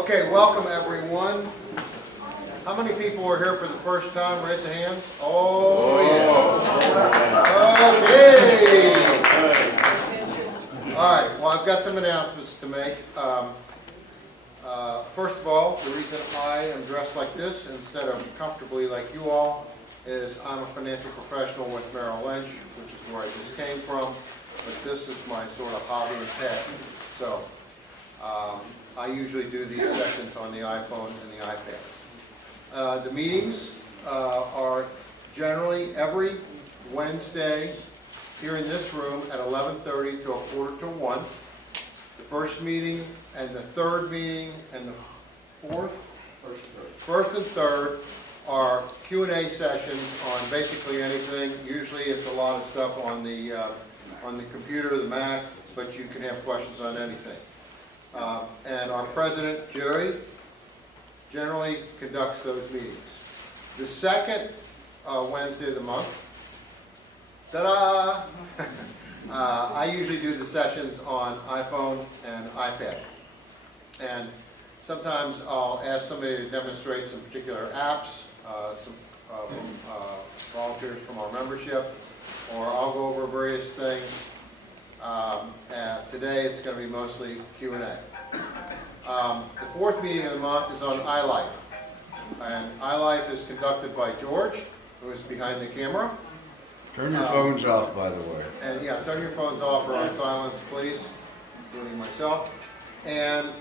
Okay, welcome everyone. How many people are here for the first time? Raise your hands. Oh, yeah. Okay. All right, well, I've got some announcements to make. First of all, the reason I am dressed like this instead of comfortably like you all is I'm a financial professional with Merrill Lynch, which is where I just came from, but this is my sort of hobby and passion. So I usually do these sessions on the iPhone and the iPad. The meetings are generally every Wednesday here in this room at 11:30 to 1:45. The first meeting and the third meeting and the first and third are Q&A sessions on basically anything. Usually it's a lot of stuff on the computer, the Mac, but you can have questions on anything. And our president, Jerry, generally conducts those meetings. The second Wednesday of the month, ta-da! I usually do the sessions on iPhone and iPad. And sometimes I'll ask somebody to demonstrate some particular apps, some volunteers from our membership, or I'll go over various things. Today it's going to be mostly Q&A. The fourth meeting of the month is on iLife. And iLife is conducted by George, who is behind the camera. Turn your phones off, by the way. And yeah, turn your phones off or on silence, please, including myself. And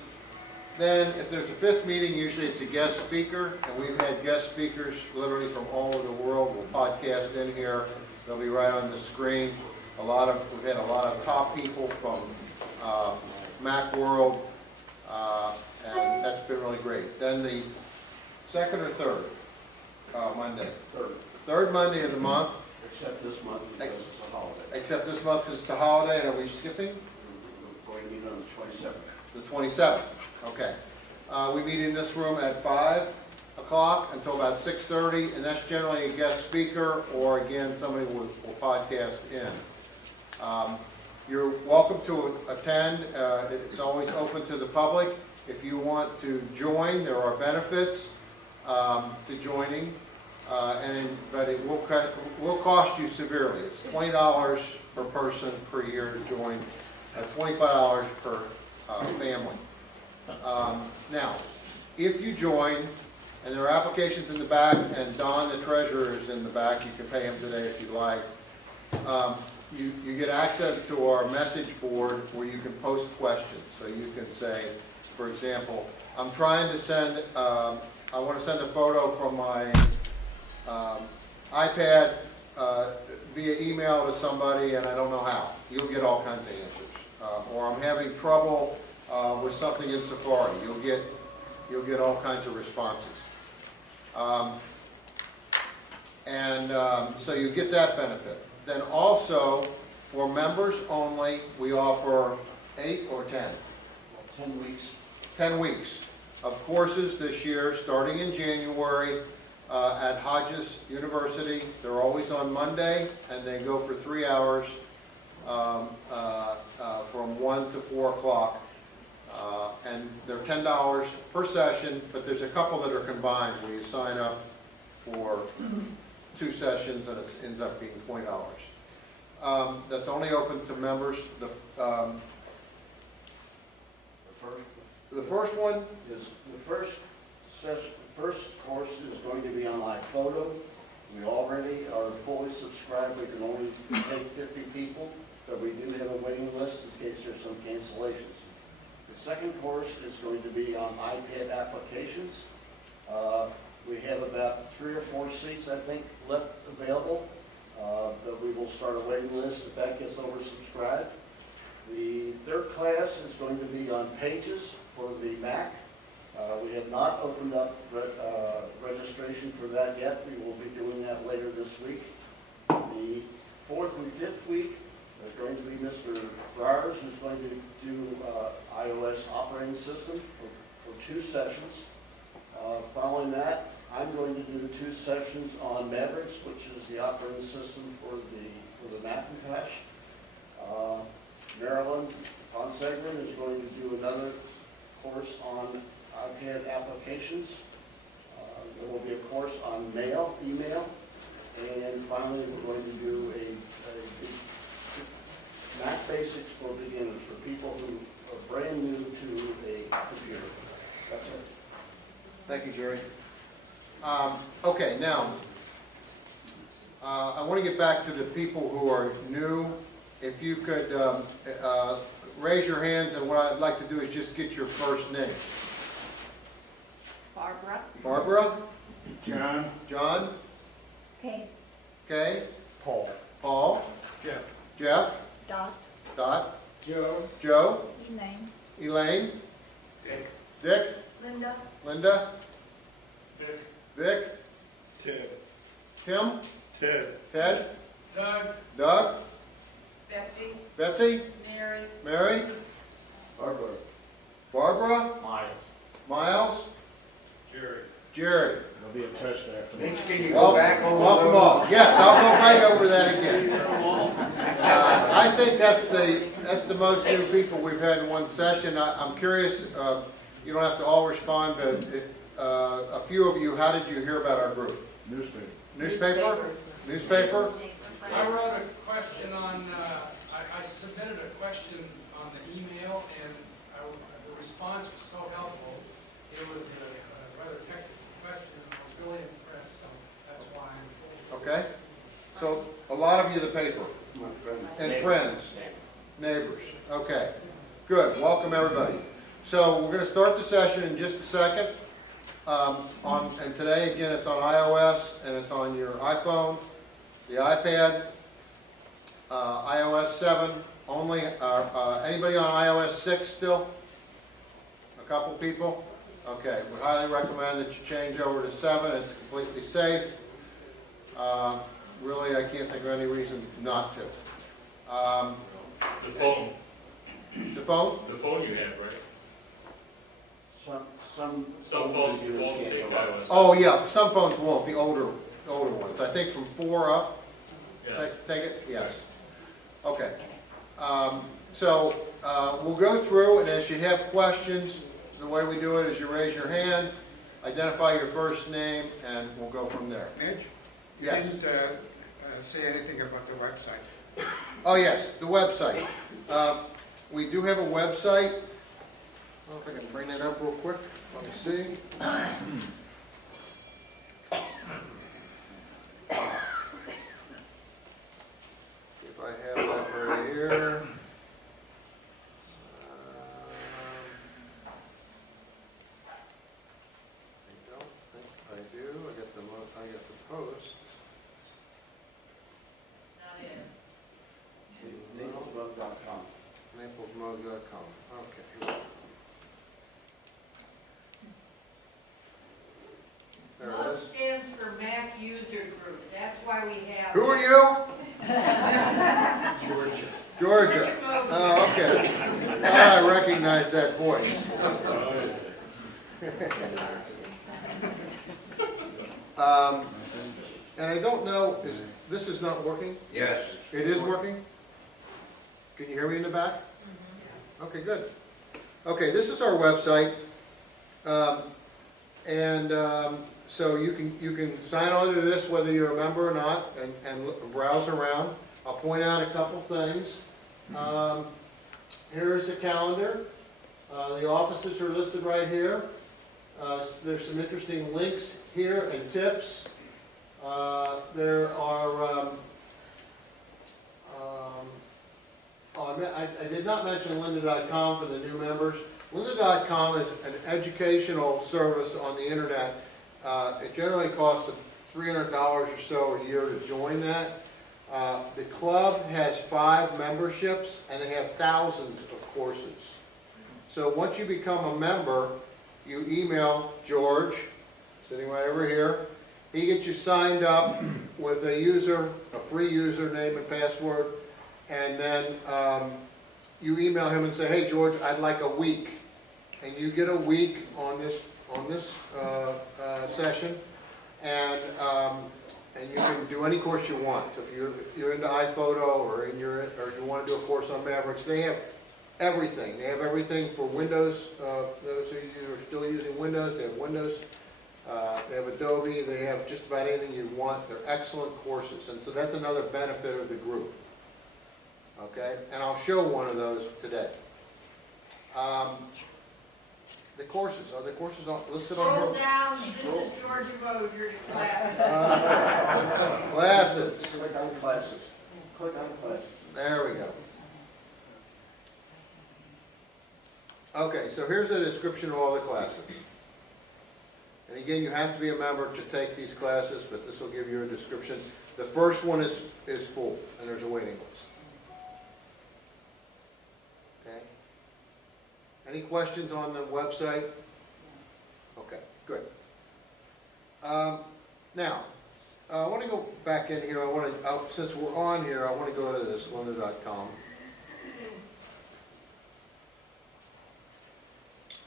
then if there's a fifth meeting, usually it's a guest speaker, and we've had guest speakers literally from all over the world. We'll podcast in here. They'll be right on the screen. We've had a lot of top people from Macworld, and that's been really great. Then the second or third Monday? Third Monday of the month. Except this month because it's a holiday. Except this month because it's a holiday, and are we skipping? We're going to meet on the 27th. The 27th, okay. We meet in this room at 5 o'clock until about 6:30, and that's generally a guest speaker, or again, somebody will podcast in. You're welcome to attend. It's always open to the public. If you want to join, there are benefits to joining. But it will cost you severely. It's $20 per person per year to join, $25 per family. Now, if you join, and there are applications in the back, and Don, the treasurer, is in the back. You can pay him today if you like. You get access to our message board where you can post questions. So you can say, for example, I'm trying to send, I want to send a photo from my iPad via email to somebody and I don't know how. You'll get all kinds of answers. Or I'm having trouble with something in Safari. You'll get all kinds of responses. So you get that benefit. Then also, for members only, we offer 8 or 10? 10 weeks. 10 weeks of courses this year, starting in January. At Hodges University. They're always on Monday, and they go for 3 hours from 1 to 4 o'clock. And they're $10 per session, but there's a couple that are combined where you sign up for 2 sessions and it ends up being $20. That's only open to members. The first one Is the first session. First course is going to be on iPhoto. We already are fully subscribed. We can only take 50 people, but we do have a waiting list in case there's some cancellations. The second course is going to be on iPad applications. We have about 3 or 4 seats, I think, left available, but we will start a waiting list if that gets oversubscribed. The third class is going to be on Pages for the Mac. We have not opened up registration for that yet. We will be doing that later this week. The fourth and fifth week is going to be Mr. Bryars, who's going to do iOS operating system for 2 sessions. Following that, I'm going to do 2 sessions on Mavericks, which is the operating system for the Macintosh. Marilyn Ponsegren is going to do another course on iPad applications. There will be a course on email, and finally, we're going to do a Mac Basics for beginners, for people who are brand new to a computer. That's it. Thank you, Jerry. Okay, now, I want to get back to the people who are new. If you could raise your hands, and what I'd like to do is just get your first name. Barbara. Barbara? John? John? Kay. Kay? Paul. Paul? Jeff. Jeff? Dot. Dot? Joe? Joe? Elaine. Elaine? Dick. Dick? Linda. Linda? Vic. Vic? Ted. Tim? Ted. Ted? Doug. Doug? Betsy. Betsy? Mary. Mary? Barbara. Barbara? Miles. Miles? Jerry. Jerry? There'll be a test after. Mitch, can you Welcome, go back over welcome those? all. Yes, I'll go right over that again. I think that's the most new people we've had in one session. I'm curious, you don't have to all respond, but a few of you, how did you hear about our group? Newspaper. Newspaper? Newspaper? I wrote a question on, I submitted a question on the email, and the response was so helpful. It was a rather technical question, and I was really impressed, so that's why I'm... Okay. So a lot of you, the paper. My friend. And friends. Neighbors. Okay. Good. Welcome, everybody. So we're going to start the session in just a second. And today, again, it's on iOS, and it's on your iPhone, the iPad, iOS 7 only. Anybody on iOS 6 still? A couple people? Okay. We highly recommend that you change over to 7. It's completely safe. Really, I can't think of any reason not to. The phone, The phone? the phone you have, right? Some Phones computers won't can't take go up. iOS. Oh, yeah, some phones won't, the older ones. I think from 4 up. Yeah. Take it? Yes. Okay. So we'll go through, and as you have questions, the way we do it is you raise your hand, identify your first name, and we'll go from there. Mitch? Yes. You didn't say anything about the website. Oh, yes, the website. We do have a website. I don't know if I can bring that up real quick. Let me see. If I have that right here. I don't think I do. I get the post. NaplesMug.com. NaplesMug.com. Okay. Here we go. There it MUG is. stands for Mac User Group, that's why we have. Who are you? Georgia. Georgia. Oh, okay. Now I recognize that voice. And I don't know, this is not working? Yes. It is working? Can you hear me in the back? Okay, good. Okay, this is our website. So you can sign on to this whether you're a member or not and browse around. I'll point out a couple things. Here's the calendar. The offices are listed right here. There's some interesting links here and tips. There are, I did not mention lynda.com for the new members. Lynda.com is an educational service on the internet. It generally costs $300 or so a year to join that. The club has 5 memberships and they have thousands of courses. So once you become a member, you email George, sitting right over here. He gets you signed up with a free username and password, and then you email him and say, hey George, I'd like a week. And you get a week on this session, and you can do any course you want. So if you're into iPhoto or you want to do a course on Mavericks, they have everything. They have everything for Windows, those who are still using Windows, they have Windows, they have Adobe, they have just about anything you want. They're excellent courses, and so that's another benefit of the group. Okay, and I'll show one of those today. The courses, are the courses listed on Scroll here? down, this is Georgia Road, your class. Classes. Click on classes. Click on classes. There we go. Okay, so here's a description of all the classes. And again, you have to be a member to take these classes, but this will give you a description. The first one is full, and there's a waiting list. Okay? Any questions on the website? Okay, good. Now, I want to go back in here. Since we're on here, I want to go to this lynda.com.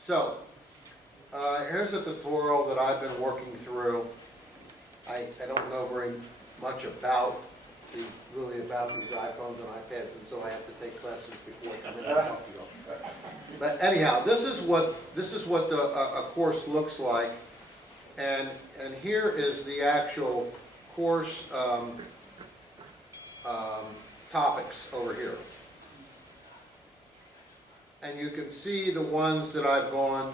So, here's a tutorial that I've been working through. I don't know very much about these iPhones and iPads, and so I have to take classes before I come in and talk to you. But anyhow, this is what a course looks like, and here is the actual course topics over here. And you can see the ones that I've gone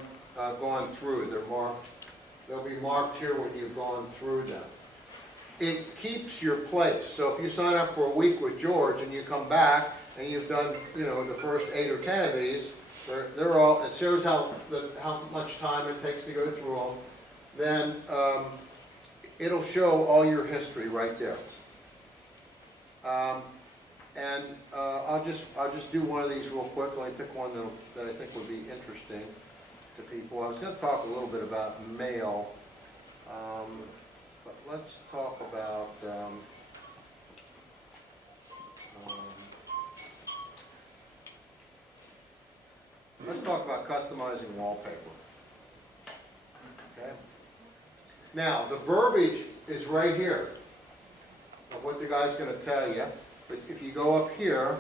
through. They're marked. They'll be marked here when you've gone through them. It keeps your place. So if you sign up for a week with George and you come back and you've done, the first 8 or 10 of these, they're all. It shows how much time it takes to go through them. Then it'll show all your history right there. I'll just do one of these real quick. Let me pick one that I think would be interesting to people. I was going to talk a little bit about mail, but let's talk about customizing wallpaper. Okay. Now the verbiage is right here of what the guy's going to tell you. But if you go up here,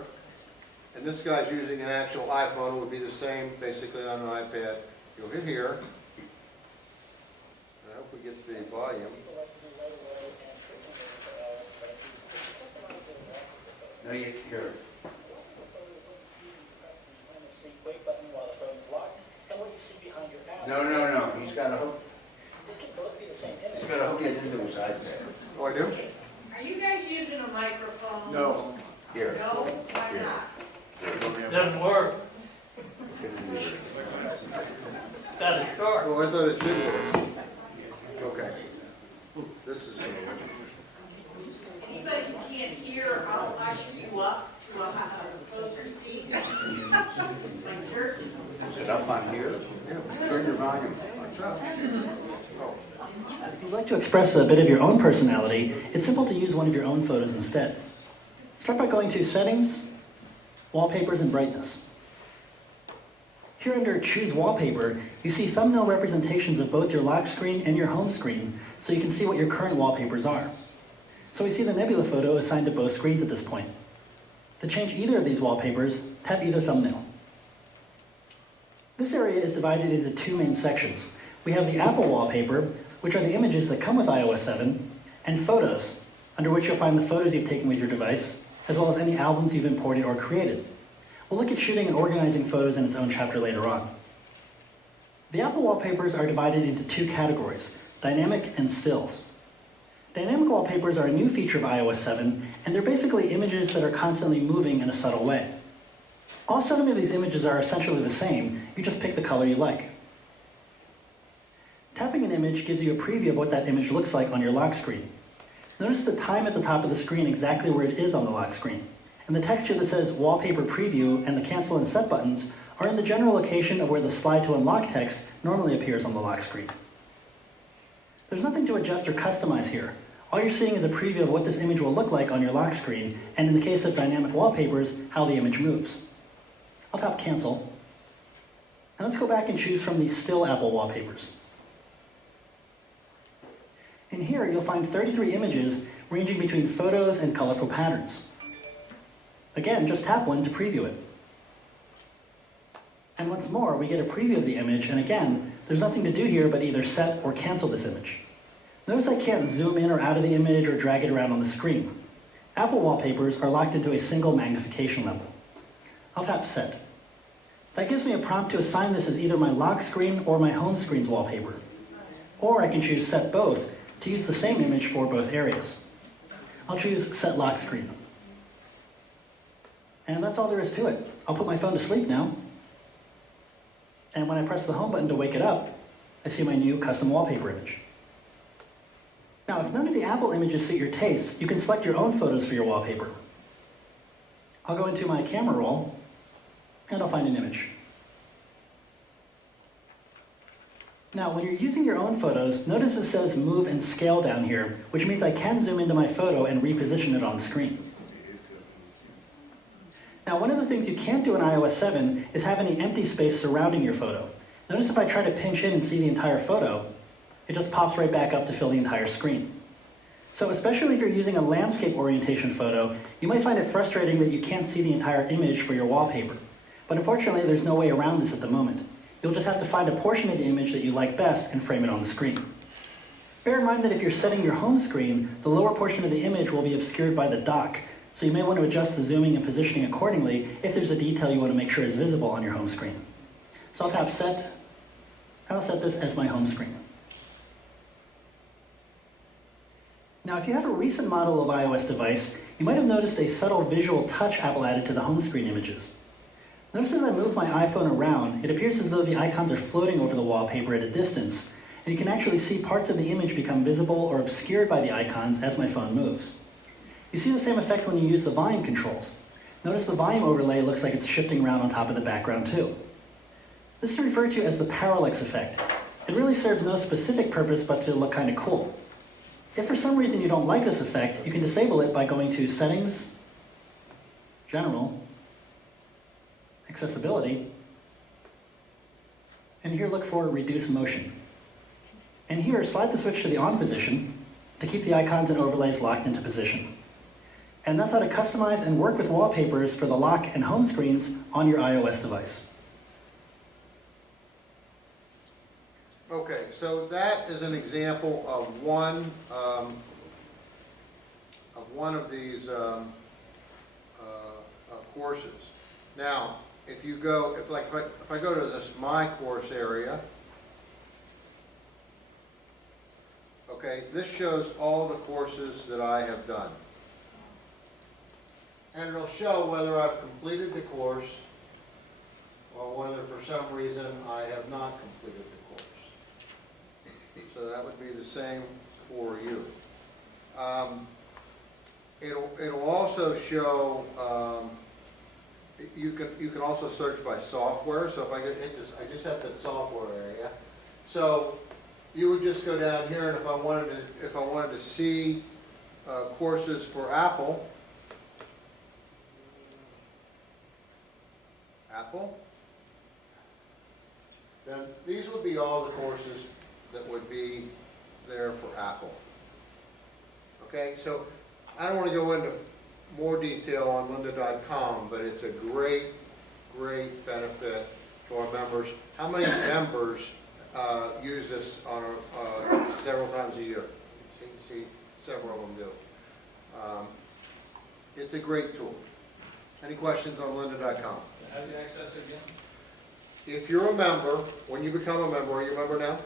and this guy's using an actual iPhone, it would be the same basically on an iPad. You'll hit here. I hope we get the volume. No, you're. Wait button while the phone is locked, and what you see behind your app. No. He's got a hook. This could both be the same image. He's got a hook it into his iPad. Oh, I do? Are you guys using a microphone? No. Here. No, why Here. not? Doesn't work. Got a short. Oh, I thought it did work. Okay. This is going to work. Anybody who can't hear, I'll usher you up to a closer seat. Like church. Is it up on here? Turn your volume. If you'd like to express a bit of your own personality, it's simple to use one of your own photos instead. Start by going to Settings, Wallpapers, and Brightness. Here under Choose Wallpaper, you see thumbnail representations of both your lock screen and your home screen, so you can see what your current wallpapers are. So we see the Nebula photo assigned to both screens at this point. To change either of these wallpapers, tap either thumbnail. This area is divided into 2 main sections. We have the Apple wallpaper, which are the images that come with iOS 7, and Photos, under which you'll find the photos you've taken with your device, as well as any albums you've imported or created. We'll look at shooting and organizing photos in its own chapter later on. The Apple wallpapers are divided into 2 categories, dynamic and stills. Dynamic wallpapers are a new feature of iOS 7, and they're basically images that are constantly moving in a subtle way. All 7 of these images are essentially the same, you just pick the color you like. Tapping an image gives you a preview of what that image looks like on your lock screen. Notice the time at the top of the screen exactly where it is on the lock screen. And the text here that says Wallpaper Preview and the Cancel and Set buttons are in the general location of where the Slide to Unlock text normally appears on the lock screen. There's nothing to adjust or customize here. All you're seeing is a preview of what this image will look like on your lock screen, and in the case of dynamic wallpapers, how the image moves. I'll tap Cancel. And let's go back and choose from these Still Apple wallpapers. In here, you'll find 33 images ranging between photos and colorful patterns. Again, just tap one to preview it. And once more, we get a preview of the image, and again, there's nothing to do here but either set or cancel this image. Notice I can't zoom in or out of the image or drag it around on the screen. Apple wallpapers are locked into a single magnification level. I'll tap Set. That gives me a prompt to assign this as either my lock screen or my home screen's wallpaper. Or I can choose Set Both to use the same image for both areas. I'll choose Set Lock Screen. And that's all there is to it. I'll put my phone to sleep now. And when I press the home button to wake it up, I see my new custom wallpaper image. Now, if none of the Apple images suit your tastes, you can select your own photos for your wallpaper. I'll go into my camera roll, and I'll find an image. Now, when you're using your own photos, notice it says Move and Scale down here, which means I can zoom into my photo and reposition it on the screen. Now, one of the things you can't do in iOS 7 is have any empty space surrounding your photo. Notice if I try to pinch in and see the entire photo, it just pops right back up to fill the entire screen. So especially if you're using a landscape orientation photo, you might find it frustrating that you can't see the entire image for your wallpaper. But unfortunately, there's no way around this at the moment. You'll just have to find a portion of the image that you like best and frame it on the screen. Bear in mind that if you're setting your home screen, the lower portion of the image will be obscured by the dock, so you may want to adjust the zooming and positioning accordingly if there's a detail you want to make sure is visible on your home screen. So I'll tap Set, and I'll set this as my home screen. Now, if you have a recent model of iOS device, you might have noticed a subtle visual touch Apple added to the home screen images. Notice as I move my iPhone around, it appears as though the icons are floating over the wallpaper at a distance, and you can actually see parts of the image become visible or obscured by the icons as my phone moves. You see the same effect when you use the volume controls. Notice the volume overlay looks like it's shifting around on top of the background too. This is referred to as the parallax effect. It really serves no specific purpose but to look kind of cool. If for some reason you don't like this effect, you can disable it by going to Settings, General, Accessibility, and here look for Reduce Motion. And here slide the switch to the on position to keep the icons and overlays locked into position. And that's how to customize and work with wallpapers for the lock and home screens on your iOS device. Okay, so that is an example of one of these courses. Now, if I go to this My Course area, okay, this shows all the courses that I have done. And it'll show whether I've completed the course or whether for some reason I have not completed the course. So that would be the same for you. It'll also show, you can also search by software. So if I hit this, I just have that software area. So you would just go down here, and if I wanted to see courses for Apple, then these would be all the courses that would be there for Apple. Okay, so I don't want to go into more detail on lynda.com, but it's a great benefit to our members. How many members use this on several times a year? See, several of them do. It's a great tool. Any questions on lynda.com? How do you access it again? If you're a member, when you become a member, are you a member now?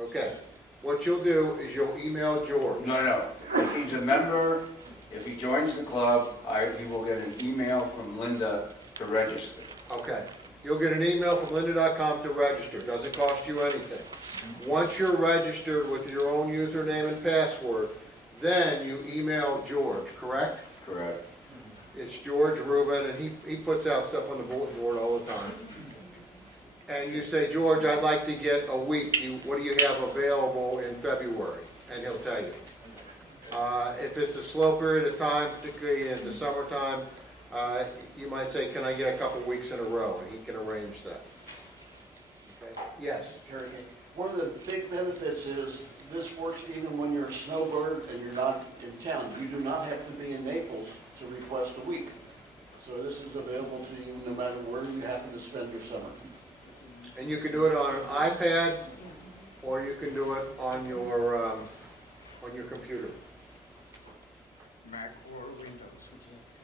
Okay. What you'll do is you'll email George. No. If he's a member, if he joins the club, he will get an email from Linda to register. Okay. You'll get an email from lynda.com to register. Doesn't cost you anything. Once you're registered with your own username and password, then you email George, correct? Correct. It's George Rubin, and he puts out stuff on the bulletin board all the time. And you say, George, I'd like to get a week. What do you have available in February? And he'll tell you. If it's a slow period of time, particularly in the summertime, you might say, can I get a couple weeks in a row? And he can arrange that. Okay? Yes? Jerry, one of the big benefits is this works even when you're a snowbird and you're not in town. You do not have to be in Naples to request a week. So this is available to you no matter where you happen to spend your summer. And you can do it on an iPad, or you can do it on your computer. Mac or Windows.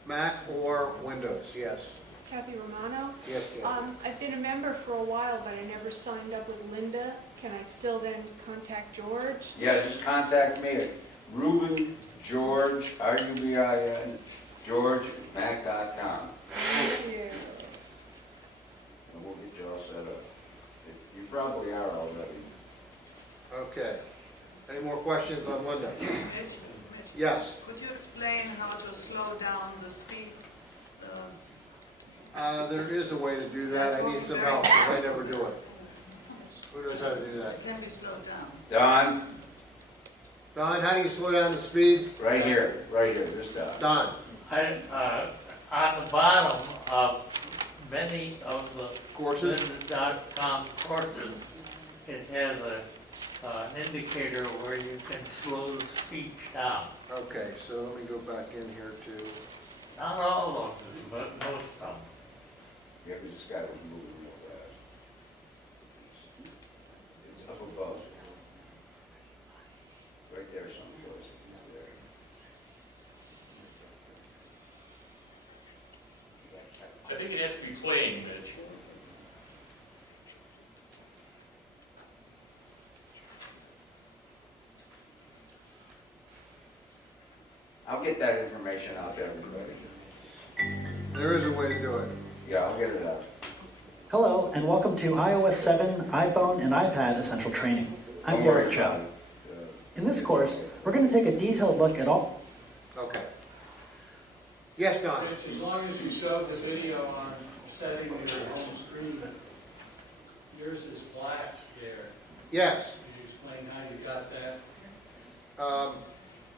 Mac or Windows, yes. Kathy Romano. Yes, Kathy. I've been a member for a while, but I never signed up with Linda. Can I still then contact George? Yeah, just contact me at Ruben George, R-U-B-I-N, george@mac.com. Thank you. And we'll get you all set up. You probably are already. Okay. Any more questions on Linda? Mitch, Yes. could you explain how to slow down the speed? There is a way to do that. I need some help, because I never do it. Who knows how to do that? Can we slow down? Don, Don, how do you slow down the speed? right here, this Don. Don? On the bottom of many of the Courses? Lynda.com courses, it has an indicator where you can slow the speech down. Okay, so let me go back in here to, Not all of them, but most of them. Yeah, because this guy was moving real fast. It's up above. Right there someplace, he's there. I think it has to be playing, Mitch. I'll get that information out to everybody. there is a way to do it. Yeah, I'll get it out. Hello, and welcome to iOS 7, iPhone, and iPad Essential Training. I'm Don't worry Derek about Cho. it. In this course, we're going to take a detailed look at all. Okay. Yes, Don? Mitch, as long as you showed the video on setting your home screen, yours is black there. Yes. Could you explain how you got that? Um,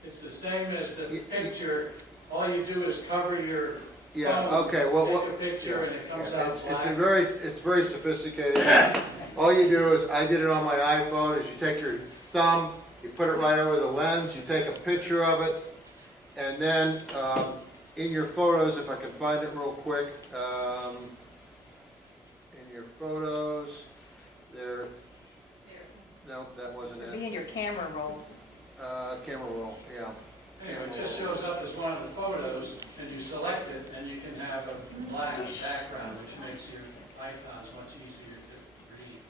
It's the same as the Y- y- picture, all you do is cover your Yeah, phone, okay, well, take what? a picture and it comes out black. It's very sophisticated. All you do is, I did it on my iPhone, is you take your thumb, you put it right over the lens, you take a picture of it, and then in your photos, if I can find it real quick, in your photos, there, no, that wasn't Be it. in your camera roll. Camera roll, yeah. Anyway, it just shows up as one of the photos, and you select it, and you can have a black background, which makes your icons much easier to read.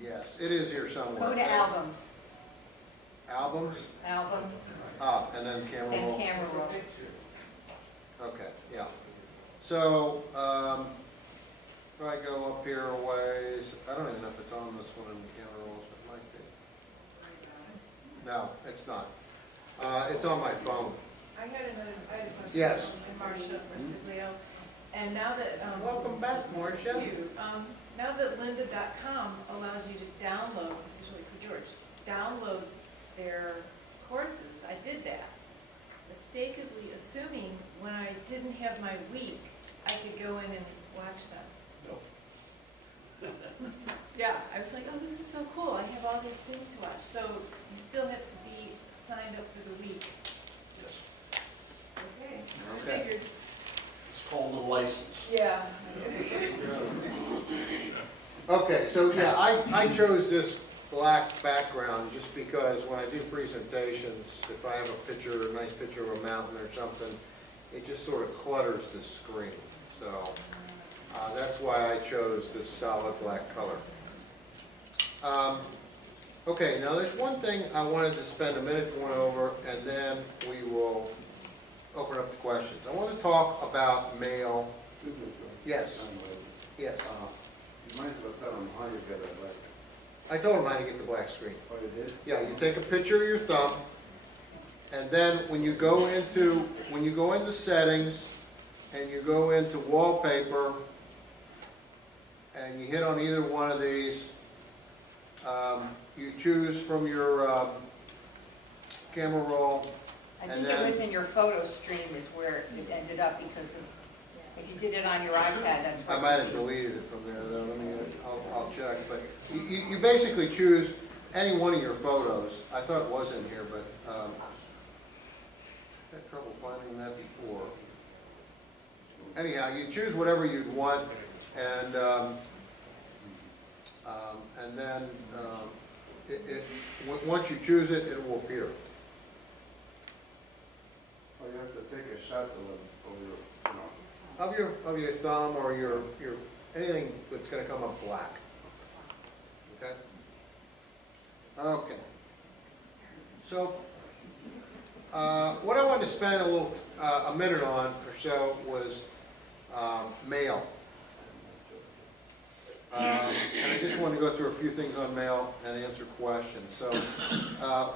Yes, it is here somewhere. Go to albums. Albums? Albums And then camera roll. and camera It's a roll. picture. Okay, yeah. So, if I go up here a ways, I don't even know if it's on this one in the camera rolls, but it might be. No, it's not. It's on my phone. I had a question. Yes. I'm Marcia Marsiglio. And now that, Welcome back, Marcia. thank you. Now that lynda.com allows you to download, this is really for George, download their courses, I did that. Mistakenly assuming when I didn't have my week, I could go in and watch them. Yeah, I was like, oh, this is so cool, I have all these things to watch. So you still have to be signed up for the week. Yes. Okay. Okay. I figured. It's called a license. Yeah. Okay, so yeah, I chose this black background just because when I do presentations, if I have a picture, a nice picture of a mountain or something, it just sort of clutters the screen. So that's why I chose this solid black color. Okay, now there's one thing I wanted to spend a minute going over, and then we will open up the questions. I want to talk about mail. Yes, yes. You might as well tell them how you get it right. I told him how to get the black screen. Oh, you did? Yeah, you take a picture of your thumb, and then when you go into settings, and you go into wallpaper, and you hit on either one of these, you choose from your camera roll. I And think it then- was in your photo stream is where it ended up because of, if you did it on your iPad, that's I what. might have deleted it from there, though. I'll check. But you basically choose any one of your photos. I thought it was in here, but Had trouble finding that before. Anyhow, you choose whatever you'd want, and then once you choose it, it will appear. Or you have to take a shot of Of your thumb or your anything that's going to come up black. Okay. Okay. So, what I wanted to spend a minute on or so was mail. And I just wanted to go through a few things on mail and answer questions. So,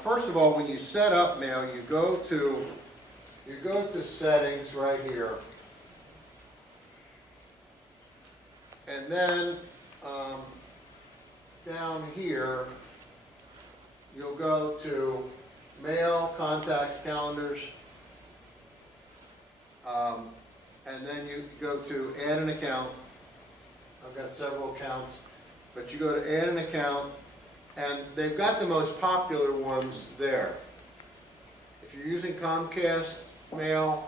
first of all, when you set up mail, you go to settings right here. And then down here, you'll go to mail, contacts, calendars, and then you go to add an account. I've got several accounts, but you go to add an account, and they've got the most popular ones there. If you're using Comcast mail,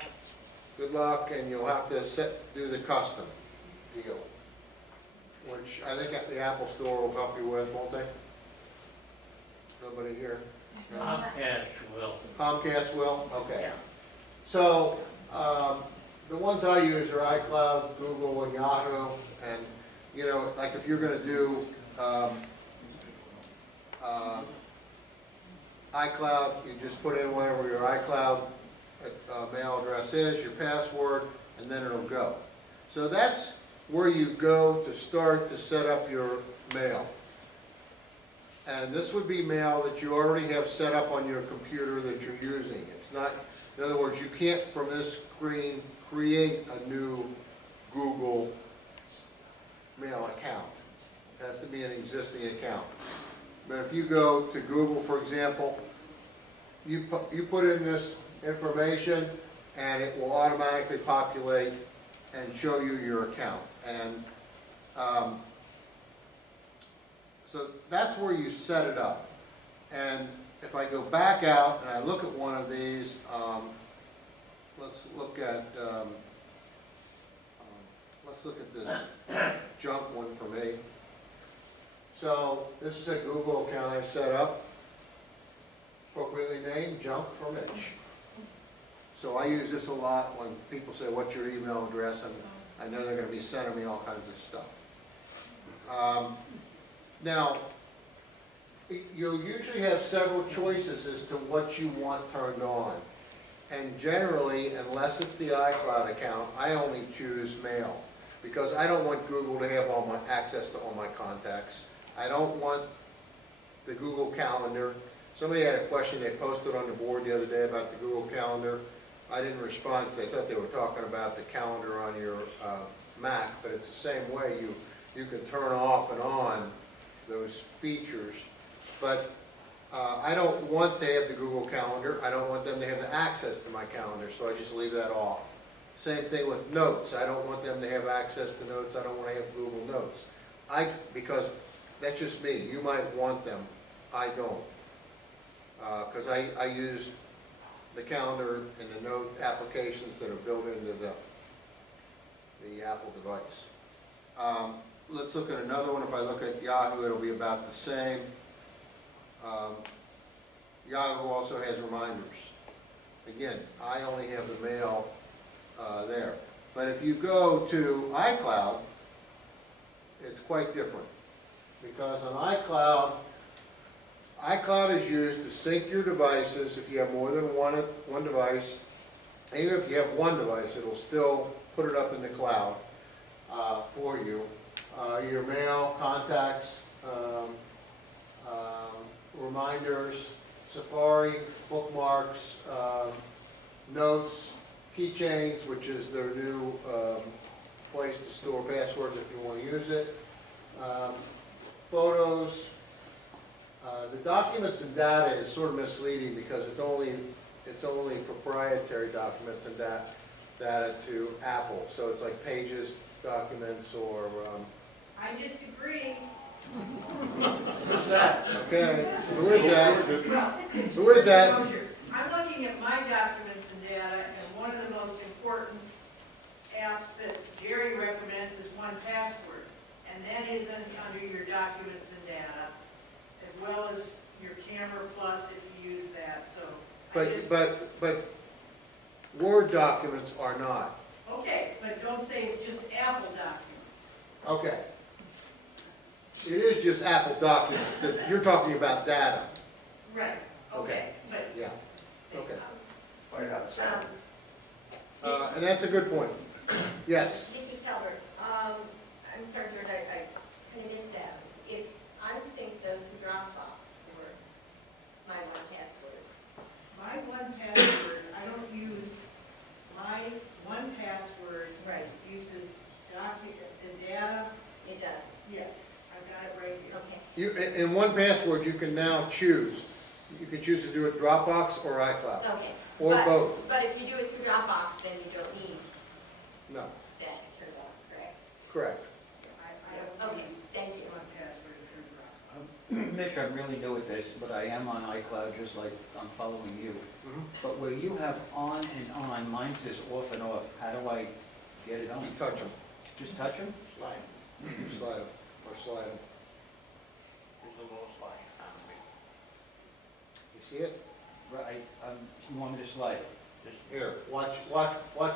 good luck, and you'll have to do the custom deal, which I think the Apple Store will help you with, won't they? Nobody here? No? Comcast will. Comcast will? Okay. Yeah. So, the ones I use are iCloud, Google, and Yahoo, and, you know, like if you're going to do iCloud, you just put in whatever your iCloud mail address is, your password, and then it'll go. So that's where you go to start to set up your mail. And this would be mail that you already have set up on your computer that you're using. It's not, in other words, you can't from this screen create a new Google mail account. It has to be an existing account. But if you go to Google, for example, you put in this information and it will automatically populate and show you your account. And so that's where you set it up. And if I go back out and I look at one of these, let's look at this junk one for me. So this is a Google account I set up, appropriately named Junk for Mitch. So I use this a lot when people say, what's your email address? And I know they're going to be sending me all kinds of stuff. Now, you'll usually have several choices as to what you want turned on. And generally, unless it's the iCloud account, I only choose mail because I don't want Google to have all my access to all my contacts. I don't want the Google Calendar. Somebody had a question they posted on the board the other day about the Google Calendar. I didn't respond because I thought they were talking about the calendar on your Mac, but it's the same way. You can turn off and on those features. But I don't want to have the Google Calendar. I don't want them to have the access to my calendar, so I just leave that off. Same thing with notes. I don't want them to have access to notes. I don't want to have Google Notes. Because that's just me. You might want them. I don't. Because I use the calendar and the note applications that are built into the Apple device. Let's look at another one. If I look at Yahoo, it'll be about the same. Yahoo also has reminders. Again, I only have the mail there. But if you go to iCloud, it's quite different. Because on iCloud is used to sync your devices if you have more than one device. Even if you have one device, it'll still put it up in the cloud for you. Your mail, contacts, reminders, Safari, bookmarks, notes, keychains, which is their new place to store passwords if you want to use it, photos. The documents and data is sort of misleading because it's only proprietary documents and data to Apple. So it's like pages, documents, or I disagree. Who's that? Okay, who is that? Well, Who is that? I'm looking at my documents and data, apps that Jerry recommends is 1Password, and that isn't under your documents and data, as well as your Camera Plus if you use that, so. But Word documents are not. Okay, but don't say it's just Apple documents. Okay. It is just Apple documents, that you're talking about data. Right, okay, but. Yeah, okay. Right outside. And that's a good point. Yes. Nikki Calvert, I'm sorry, George, I kind of missed that. If I sync those to Dropbox for my 1Password, My 1Password, I don't use, my 1Password Right. uses the data, it does. yes, I've got it right here. Okay, In 1Password, you can now choose. You can choose to do it Dropbox or iCloud, okay. or But- both. But if you do it through Dropbox, then you don't need No, that turned on, correct? correct. I don't Okay, use thank you. 1Password through Dropbox. Mitch, I'm really new at this, but I am on iCloud just like I'm following you. Mhm. But where you have on and on, mine says off and off. How do I get it on? You touch them, Just touch them? Slide. you slide them, or slide them. Here's a little slide. You see it? Right, you want me to slide it? Just Here, watch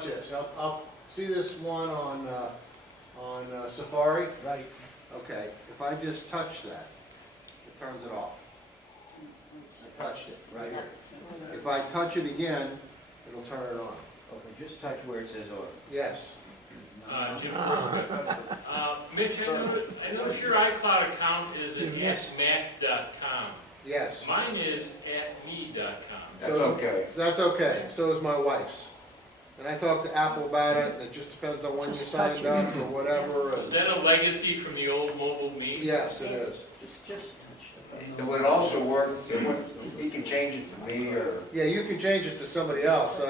this. I'll see this one on Safari. right. Okay, if I just touch that, it turns it off. I touched it, right here. If I touch it again, it'll turn it on. Okay, just touch where it says off. Yes. Jim, Mitch, I noticed your iCloud account is at smack.com. Yes. Mine is at me.com. That's okay. That's okay. So is my wife's. And I talked to Apple about it, and it just depends on when you signed up or whatever. Is that a legacy from the old mobile me? Yes, it is. Just touch It would also work, he can change it to me or, Yeah, you can change it to somebody else.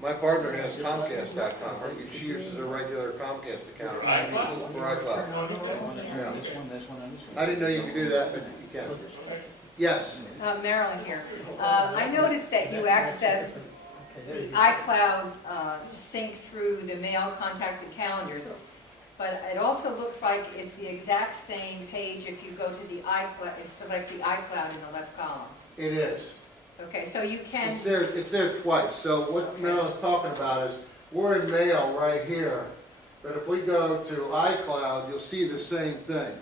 My partner has Comcast.com. She uses a regular Comcast account For iCloud? for iCloud. Yeah. this one, this one, and this one. I didn't know you could do that, but you can. Yes. Marilyn here. I noticed that you access the iCloud sync through the mail, contacts, and calendars, but it also looks like it's the exact same page if you go to the iCloud, select the iCloud in the left column. It is. Okay, so you can, It's there twice. So what Marilyn's talking about is, we're in mail right here, but if we go to iCloud, you'll see the same thing.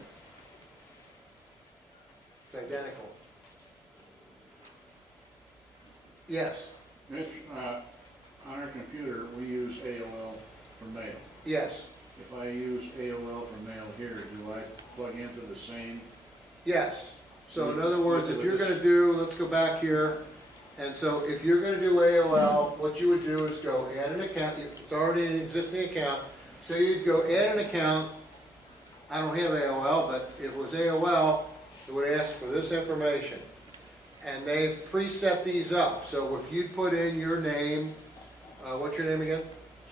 It's identical. Yes, Mitch, on our computer, we use AOL for mail. yes, If I use AOL for mail here, do I plug into the same? yes. So in other words, if you're gonna do, let's go back here, and so if you're gonna do AOL, what you would do is go add an account, it's already an existing account, so you'd go add an account. I don't have AOL, but if it was AOL, it would ask for this information. And they preset these up, so if you put in your name, what's your name again?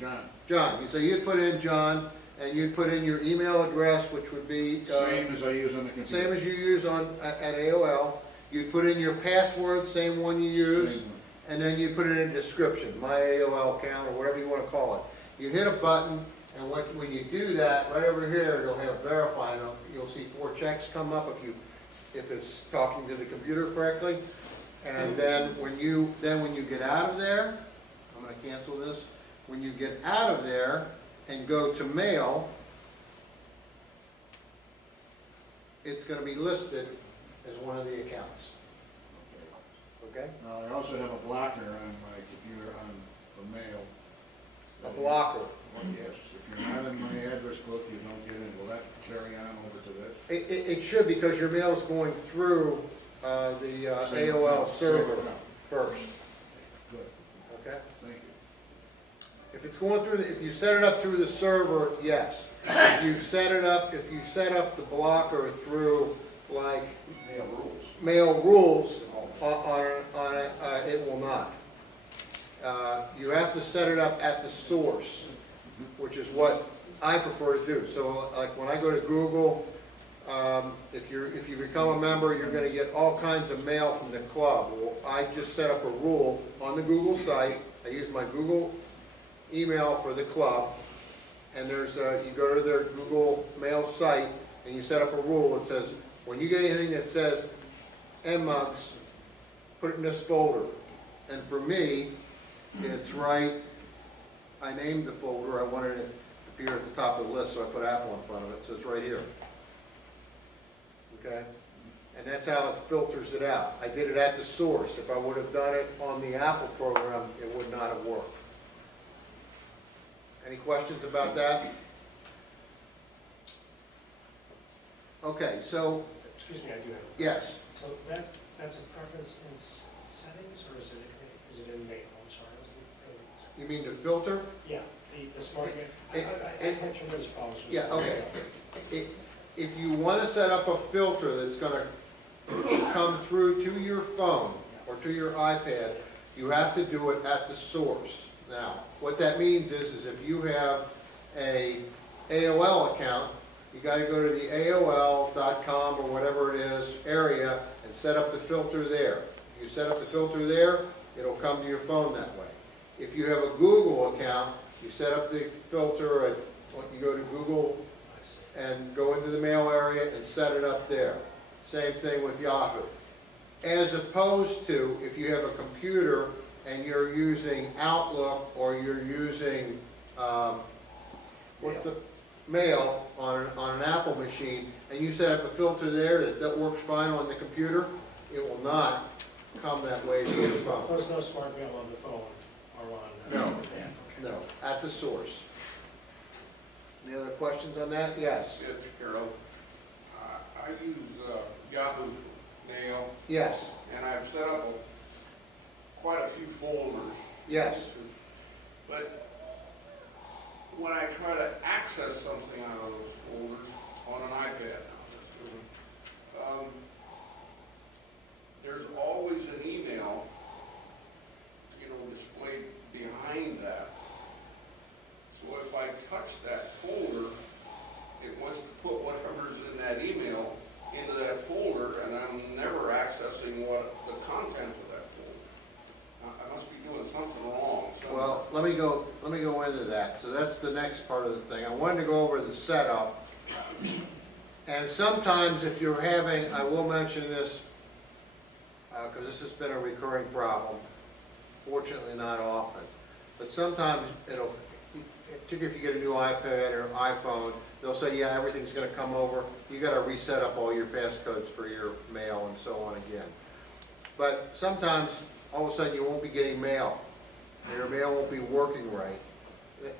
John, John, so you'd put in John, and you'd put in your email address, which would be. same as I use on the computer. Same as you use at AOL. You'd put in your password, same one you use, Same one. and then you put it in description, my AOL account, or whatever you want to call it. You hit a button, and when you do that, right over here, it'll have verify, and you'll see 4 checks come up if it's talking to the computer correctly. And then when you get out of there, I'm going to cancel this. When you get out of there and go to mail, it's going to be listed as one of the accounts. Okay? Now, I also have a blocker on my computer for mail. A blocker. Yes, if you're not in my address book, you don't get in. Will that carry on over to this? It should, because your mail's going through the AOL server first. Good, Okay? thank you. If it's going through, if you set it up through the server, yes. If you set up the blocker through like mail rules on it, it will not. You have to set it up at the source, which is what I prefer to do. So like when I go to Google, if you become a member, you're going to get all kinds of mail from the club. Well, I just set up a rule on the Google site. I use my Google email for the club, and there's, you go to their Google Mail site, and you set up a rule that says, when you get anything that says NMUGs, put it in this folder. And for me, it's right, I named the folder, I wanted it to appear at the top of the list, so I put Apple in front of it, so it's right here. Okay? And that's how it filters it out. I did it at the source. If I would have done it on the Apple program, it would not have worked. Any questions about that? Okay, so, Excuse me, I do have. yes. So that's a preference in settings, or is it in mail? I'm sorry, I wasn't really. You mean the filter? Yeah, the smart, I had tremendous problems with. Yeah, okay. If you want to set up a filter that's going to come through to your phone or to your iPad, you have to do it at the source. Now, what that means is if you have a AOL account, you got to go to the AOL.com or whatever it is area and set up the filter there. If you set up the filter there, it'll come to your phone that way. If you have a Google account, you set up the filter at, you go to Google and go into the mail area and set it up there. Same thing with Yahoo. As opposed to if you have a computer and you're using Outlook or you're using, what's the mail on an Apple machine, and you set up a filter there that works fine on the computer, it will not come that way to your phone. There's no smart mail on the phone or on. No, no, at the source. Any other questions on that? Yes. Yes, Carol. I use Yahoo Mail, Yes. and I've set up quite a few folders. Yes. But when I try to access something out of those folders on an iPad, there's always an email, displayed behind that. So if I touch that folder, it wants to put whatever's in that email into that folder, and I'm never accessing what the content of that folder. I must be doing something wrong. Well, let me go into that. So that's the next part of the thing. I wanted to go over the setup. And sometimes if you're having, I will mention this, because this has been a recurring problem, fortunately not often, but sometimes particularly if you get a new iPad or iPhone, they'll say, yeah, everything's going to come over. You got to reset up all your passcodes for your mail and so on again. But sometimes all of a sudden you won't be getting mail. And your mail won't be working right.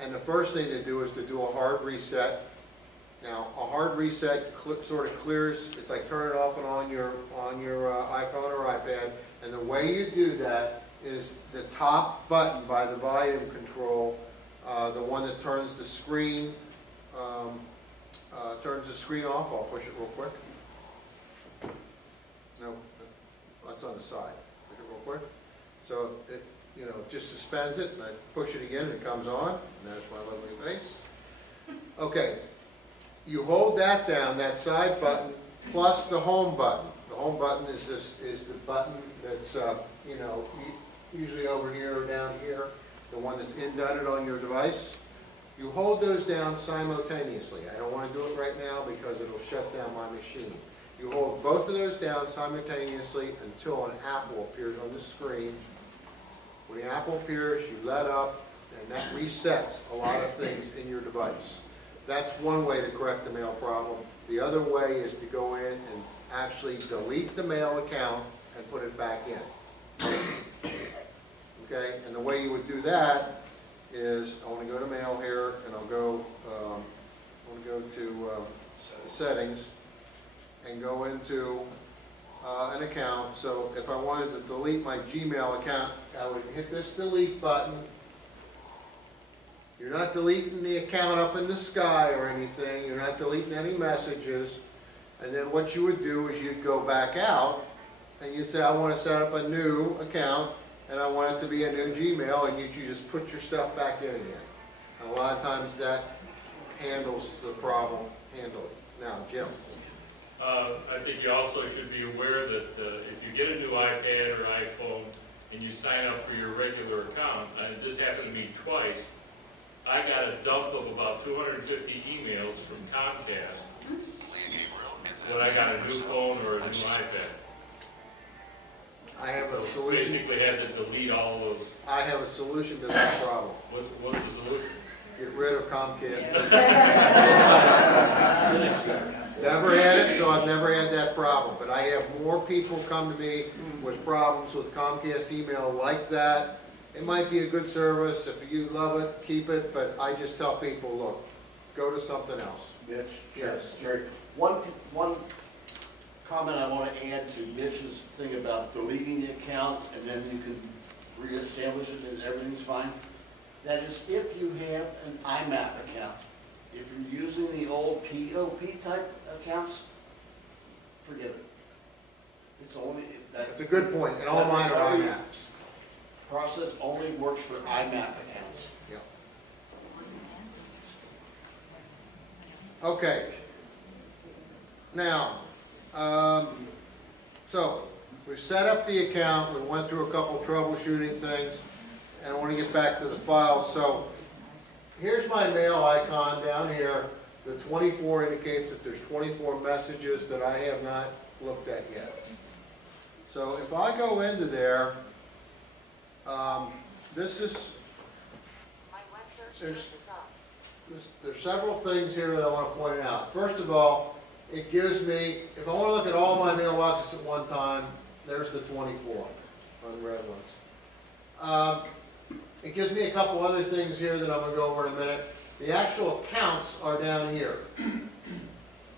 And the first thing to do is to do a hard reset. Now, a hard reset sort of clears, it's like turn it off and on your iPhone or iPad. And the way you do that is the top button by the volume control, the one that turns the screen off. I'll push it real quick. No, that's on the side. Push it real quick. So it, just suspends it, and I push it again, and it comes on, and that's my lovely face. Okay, you hold that down, that side button, plus the home button. The home button is the button that's usually over here or down here, the one that's indented on your device. You hold those down simultaneously. I don't want to do it right now because it'll shut down my machine. You hold both of those down simultaneously until an apple appears on the screen. When the apple appears, you let up, and that resets a lot of things in your device. That's one way to correct the mail problem. The other way is to go in and actually delete the mail account and put it back in. Okay, and the way you would do that is, I want to go to mail here, and I'll go to settings, and go into an account. So if I wanted to delete my Gmail account, I would hit this delete button. You're not deleting the account up in the sky or anything. You're not deleting any messages. And then what you would do is you'd go back out, and you'd say, I want to set up a new account, and I want it to be a new Gmail, and you just put your stuff back in again. And a lot of times that handles the problem. Now, Jim. I think you also should be aware that if you get a new iPad or iPhone and you sign up for your regular account, and this happened to me twice, I got a dump of about 250 emails from Comcast when I got a new phone or a new iPad. I have a So solution, basically had to delete all those. I have a solution to that problem. What's the solution? Get rid of Comcast. Never had it, so I've never had that problem, but I have more people come to me with problems with Comcast email like that. It might be a good service, if you love it, keep it, but I just tell people, look, go to something else. Mitch? Yes. Jerry, one comment I want to add to Mitch's thing about deleting the account and then you can reestablish it and everything's fine. That is if you have an IMAP account. If you're using the old POP type accounts, forget it. It's only, That's a good point, and all mine are IMAPs. process only works for IMAP accounts. Yeah. Okay. Now, so we've set up the account, we went through a couple troubleshooting things, and I want to get back to the files. So here's my mail icon down here. The 24 indicates that there's 24 messages that I have not looked at yet. So if I go into there, there's several things here that I want to point out. First of all, it gives me, if I want to look at all my mailboxes at one time, there's the 24 unread ones. It gives me a couple other things here that I'm going to go over in a minute. The actual counts are down here.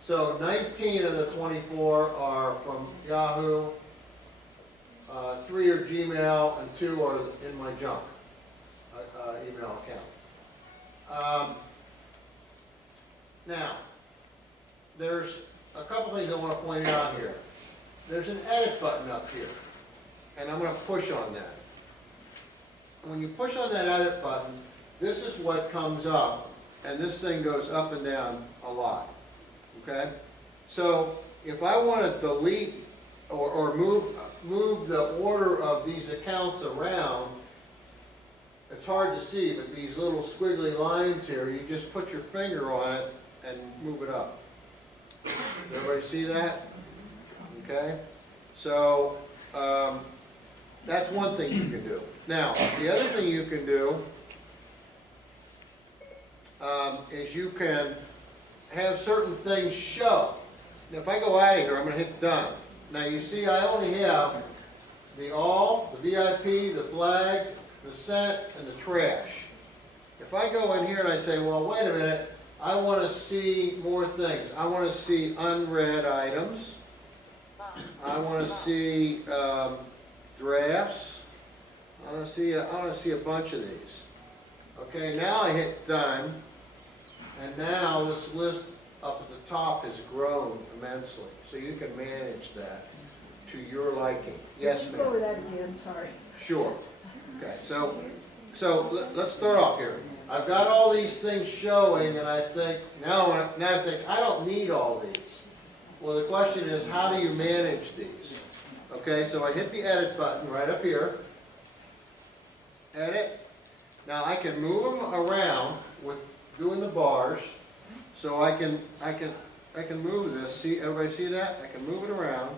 So 19 of the 24 are from Yahoo, 3 are Gmail, and 2 are in my junk email account. Now, there's a couple things I want to point out here. There's an edit button up here, and I'm going to push on that. When you push on that edit button, this is what comes up, and this thing goes up and down a lot, okay? So if I want to delete or move the order of these accounts around, it's hard to see, but these little squiggly lines here, you just put your finger on it and move it up. Does everybody see that? Okay? So that's one thing you can do. Now, the other thing you can do is you can have certain things show. Now, if I go out of here, I'm going to hit done. Now, you see I only have the all, the VIP, the flag, the sent, and the trash. If I go in here and I say, well, wait a minute, I want to see more things. I want to see unread items. I want to see drafts. I want to see a bunch of these. Okay, now I hit done, and now this list up at the top has grown immensely. So you can manage that to your liking. Yes, ma'am? Go over that again, sorry. Sure. Okay, so let's start off here. I've got all these things showing, and I think, now I think, I don't need all these. Well, the question is, how do you manage these? Okay, so I hit the edit button right up here. Edit. Now I can move them around with doing the bars, so I can move this. See, everybody see that? I can move it around.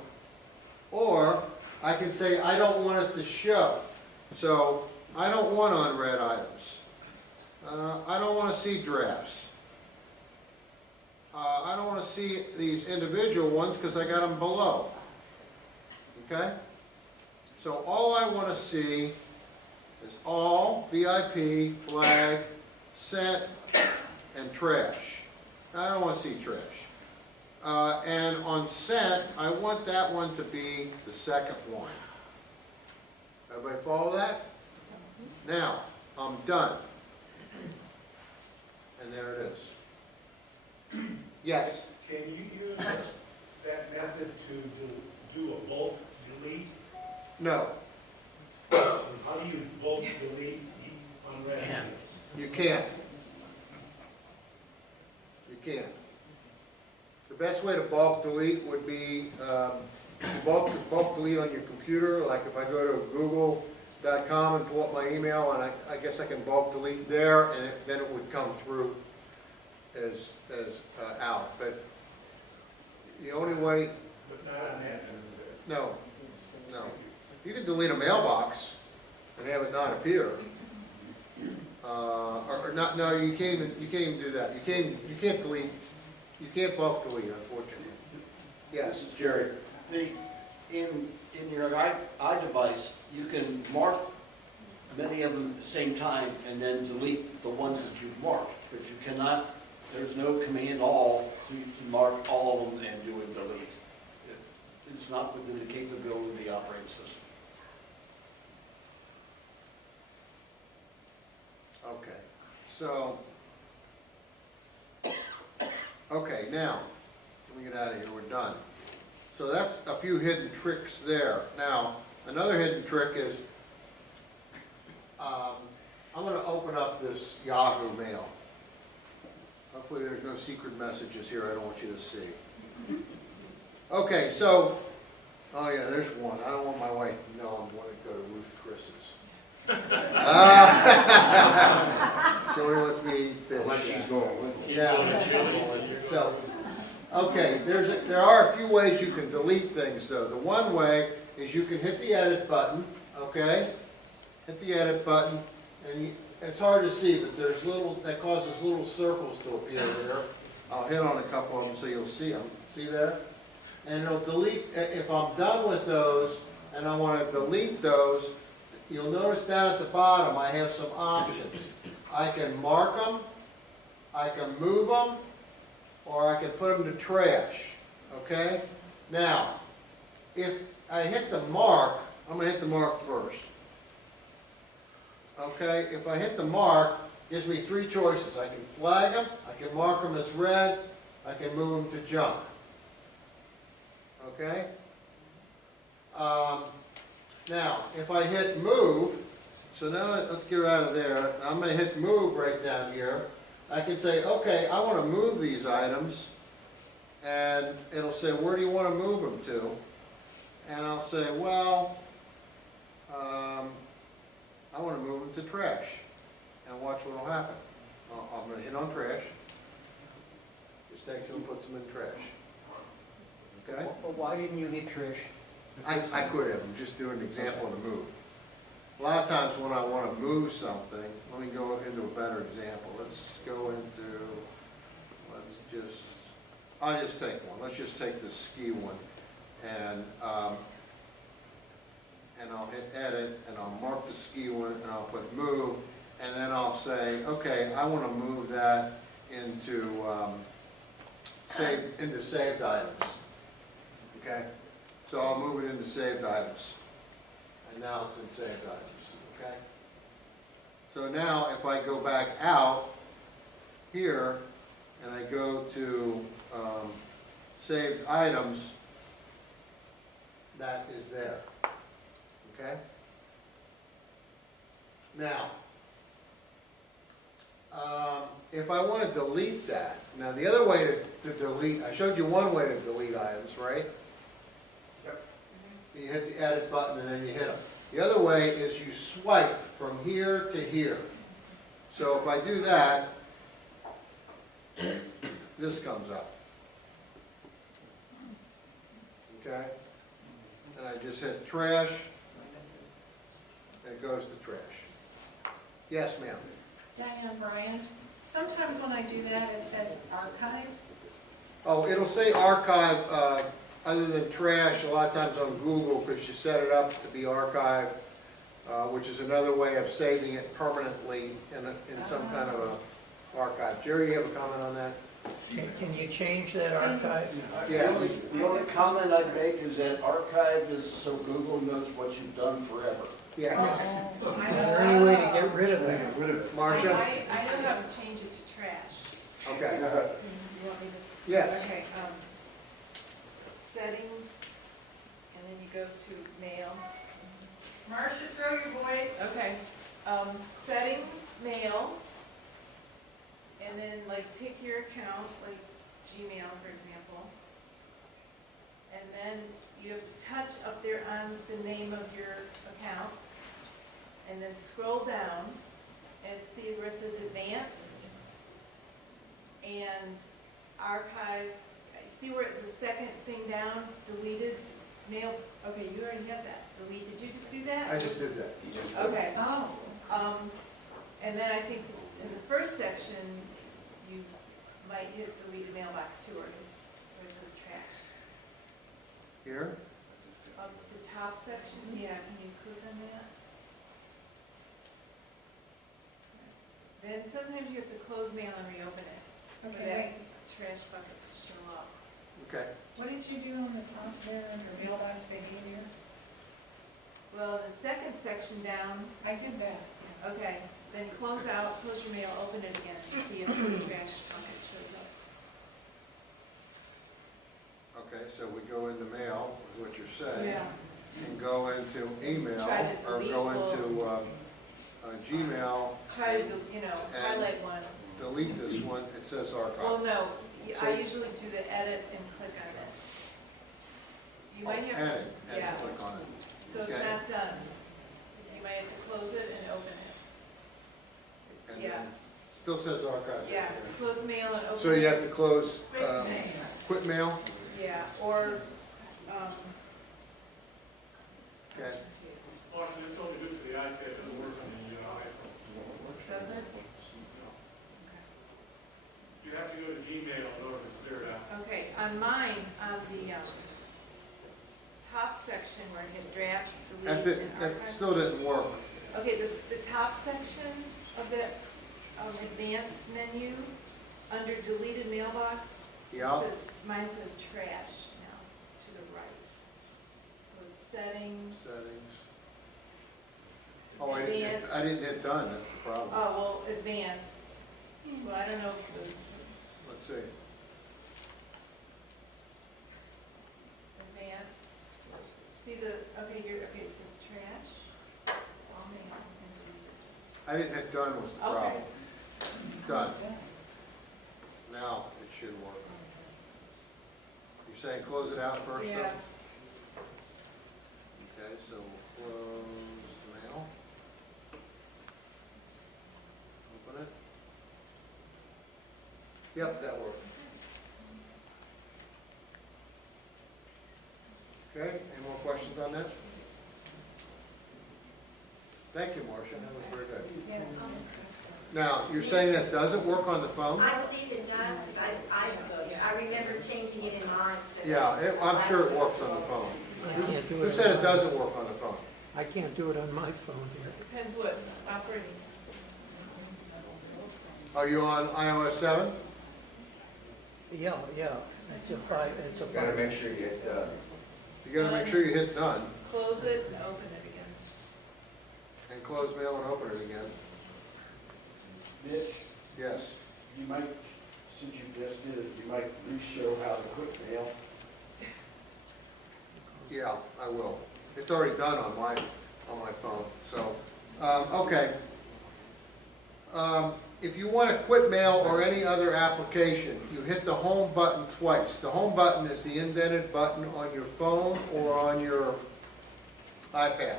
Or I can say I don't want it to show. So I don't want unread items. I don't want to see drafts. I don't want to see these individual ones because I got them below. Okay? So all I want to see is all, VIP, flag, sent, and trash. I don't want to see trash. And on sent, I want that one to be the second one. Everybody follow that? Now, I'm done. And there it is. Yes? Can you use that method to do a bulk delete? No, How do you bulk delete unread emails? you can't. You can't. The best way to bulk delete would be bulk delete on your computer. Like if I go to Google .com and pull up my email, and I guess I can bulk delete there, and then it would come through as out. But the only way, But not on that. no. You can delete a mailbox and have it not appear. Or not, no, you can't even do that. You can't delete, you can't bulk delete, unfortunately. Yes, This is Jerry. In your iDevice, you can mark many of them at the same time and then delete the ones that you've marked. But you cannot, there's no command all to mark all of them and do a delete. It's not within the capability of the operating system. okay. So, okay, now, let me get out of here, we're done. So that's a few hidden tricks there. Now, another hidden trick is, I'm going to open up this Yahoo mail. Hopefully there's no secret messages here I don't want you to see. Okay, so, oh yeah, there's one. I don't want my wife to know I'm going to go to Ruth Chris's. She only lets me eat fish. Unless she's going. Yeah. So, okay, there are a few ways you can delete things though. The one way is you can hit the edit button, okay? Hit the edit button, and it's hard to see, but there's that causes little circles to appear there. I'll hit on a couple of them so you'll see them. See there? And it'll delete, if I'm done with those and I want to delete those, you'll notice down at the bottom I have some options. I can mark them, I can move them, or I can put them to trash, okay? Now, if I hit the mark, I'm going to hit the mark first. Okay, if I hit the mark, it gives me three choices. I can flag them, I can mark them as red, I can move them to junk. Okay? Now, if I hit move, so now let's get out of there. I'm going to hit move right down here. I can say, okay, I want to move these items, and it'll say, where do you want to move them to? And I'll say, well, I want to move them to trash, and watch what will happen. I'm going to hit on trash. Just takes them and puts them in trash. Okay? Well, why didn't you hit trash? I could have. I'm just doing an example of the move. A lot of times when I want to move something, let me go into a better example. Let's go into, I'll just take one. Let's just take the ski one. And I'll hit edit, and I'll mark the ski one, and I'll put move, and then I'll say, okay, I want to move that into saved items. Okay? So I'll move it into saved items. And now it's in saved items. Okay? So now if I go back out here and I go to saved items, that is there. Okay? Now, if I want to delete that, now the other way to delete, I showed you one way to delete items, right? Yep. You hit the edit button and then you hit them. The other way is you swipe from here to here. So if I do that, this comes up. Okay? And I just hit trash, and it goes to trash. Yes, ma'am. Diane Bryant. Sometimes when I do that, it says archive. Oh, it'll say archive, other than trash, a lot of times on Google, because you set it up to be archived, which is another way of saving it permanently in some kind of a archive. Jerry, you have a comment on that? Can you change that archive? Yes. The only comment I'd make is that archive is so Google knows what you've done forever. Yeah. Is there any way to get rid of that? Marcia? I know how to change it to trash. Okay. You want me to? Yes. Okay, settings, and then you go to mail. Marcia, throw your voice. Okay, settings, mail, and then like pick your account, like Gmail, for example. And then you have to touch up there on the name of your account. and then scroll down and see where it says advanced and archive. See where the second thing down, deleted mail, okay, you already got that. Delete, did you just do that? I just did that. Okay. And then I think in the first section, you might hit deleted mailbox too, or it's where it says trash. Here? Up the top section, yeah, can you click on that? Then sometimes you have to close mail and reopen it. For Okay, that trash bucket to show up. Okay. what did you do on the top there under mailbox behavior? Well, the second section down, I did that. okay, then close out, close your mail, open it again, and see if the trash bucket shows up. Okay, so we go into mail, is what you're saying. Yeah. And go into email, Try to or delete go both. into Gmail, Try to, highlight one. delete this one, it says Well, archive. no, So- I usually do the edit and click on it. You might have, Edit, yeah, and click on it. so it's Okay. not done. You might have to close it and open it. And Yeah, then still says archive. yeah, close mail and open it. So you have to close, Quick mail. quit mail, Yeah, or, okay, Martin, it's only good for the iPad, it doesn't work on the iPhone. does it? You have to go to Gmail in order to clear it out. Okay, on mine, on the, top section where it had drafts, that, delete, and that archive. still doesn't work. Okay, the top section of the, advanced menu, under deleted mailbox, Yeah, mine says trash now, to the right. So it's settings. settings. Oh, I didn't hit done, that's the problem. Oh, well, advanced. Well, I don't know if the Let's see. advanced. See okay, it says trash. Oh, man. I didn't hit done was the Okay. problem. Done. Now it should work. You're saying close it out first, though? Yeah. Okay, so close the mail. Open it. Yep, that worked. Okay, any more questions on that? Thank you, Marcia, that was very good. Yeah, it's on the system. Now, you're saying that doesn't work on the phone? I believe it does, because I remember changing it in mine. so Yeah, that- I'm sure it works on the phone. I can't do Who it said on it my- doesn't work on the phone? I can't do it on my phone here. Depends what operating system. Are you on iOS 7? Yeah, it's a five, it's a You gotta five. make sure you hit done. You gotta make sure you hit done, Close it and open it again. and close mail and open it again. Mitch, Yes. you might, since you just did it, you might re-show how to quick mail. Yeah, I will. It's already done on my phone, so, okay. If you want to quit mail or any other application, you hit the home button twice. The home button is the indented button on your phone or on your iPad.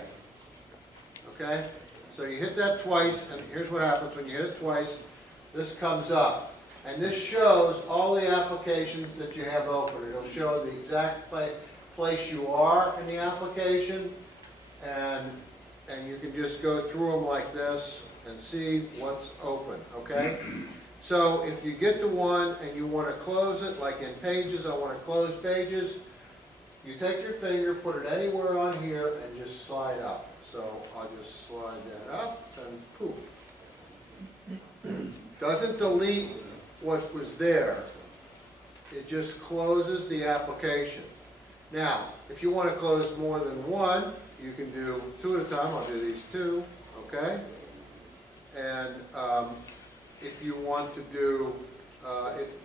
Okay? So you hit that twice, and here's what happens when you hit it twice. This comes up, and this shows all the applications that you have open. It'll show the exact place you are in the application, and you can just go through them like this and see what's open, okay? So if you get to one and you want to close it, like in Pages, I want to close Pages, you take your finger, put it anywhere on here, and just slide up. So I'll just slide that up, and poof. Doesn't delete what was there. It just closes the application. Now, if you want to close more than one, you can do two at a time. I'll do these two, okay? And if you want to do,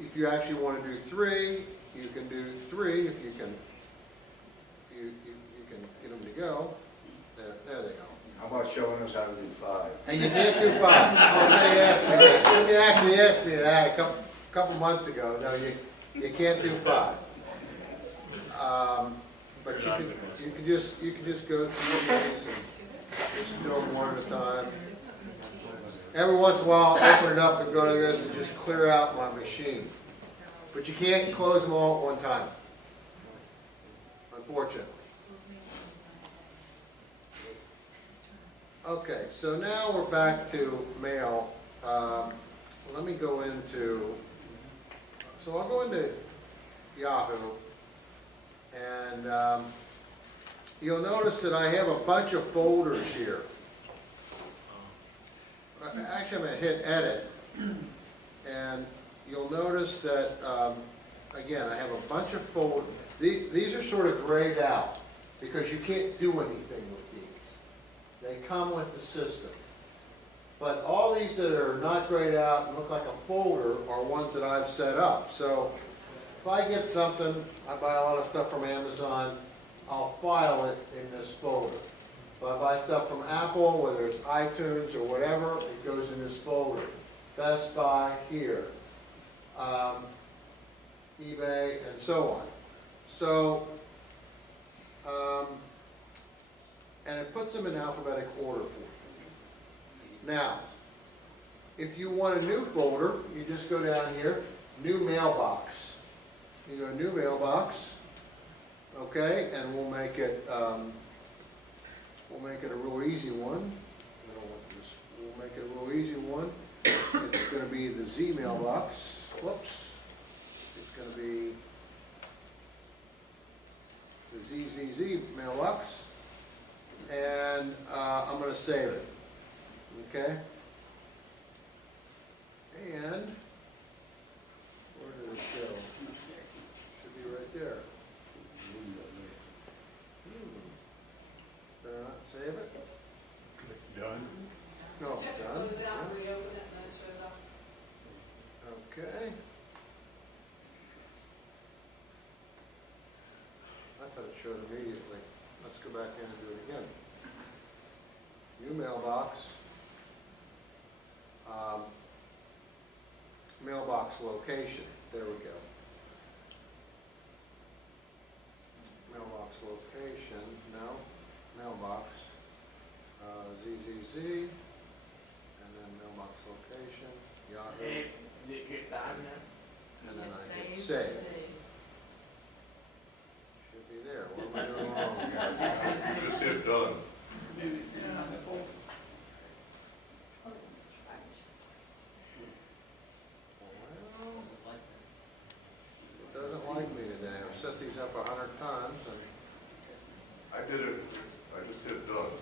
if you actually want to do three, you can do three. If you can, you can get them to go. There they go. How about showing us how to do 5? And you can't do 5. Somebody asked me that. Somebody actually asked me that a couple months ago. No, you can't do 5. But you can just go through these and just do them one at a time. Every once in a while, I'll open it up and go to this and just clear out my machine. But you can't close them all at one time, unfortunately. Okay, so now we're back to mail. Let me go into, so I'll go into Yahoo, and you'll notice that I have a bunch of folders here. Actually, I'm going to hit edit, and you'll notice that, again, I have a bunch of folders. These are sort of grayed out because you can't do anything with these. They come with the system. But all these that are not grayed out and look like a folder are ones that I've set up. So if I get something, I buy a lot of stuff from Amazon, I'll file it in this folder. If I buy stuff from Apple, whether it's iTunes or whatever, it goes in this folder. Best Buy here, eBay, and so on. So, and it puts them in alphabetic order for you. Now, if you want a new folder, you just go down here, new mailbox. You go new mailbox, okay, and we'll make it a real easy one. We'll make it a real easy one. It's going to be the Z mailbox. Whoops. It's going to be the ZZZ mailbox, and I'm going to save it. Okay? And where did it go? Should be right there. Did I not save it? Done. No, done. Close it out, reopen it, and then it shows up. Okay. I thought it showed immediately. Let's go back in and do it again. New mailbox. Mailbox location. There we go. Mailbox location. No. Mailbox. ZZZ. And then mailbox location. Yahoo. And then I hit save. Should be there. What am I doing wrong here? You just hit done. It doesn't like me today. I've set these up 100 times and I did it, I just hit done.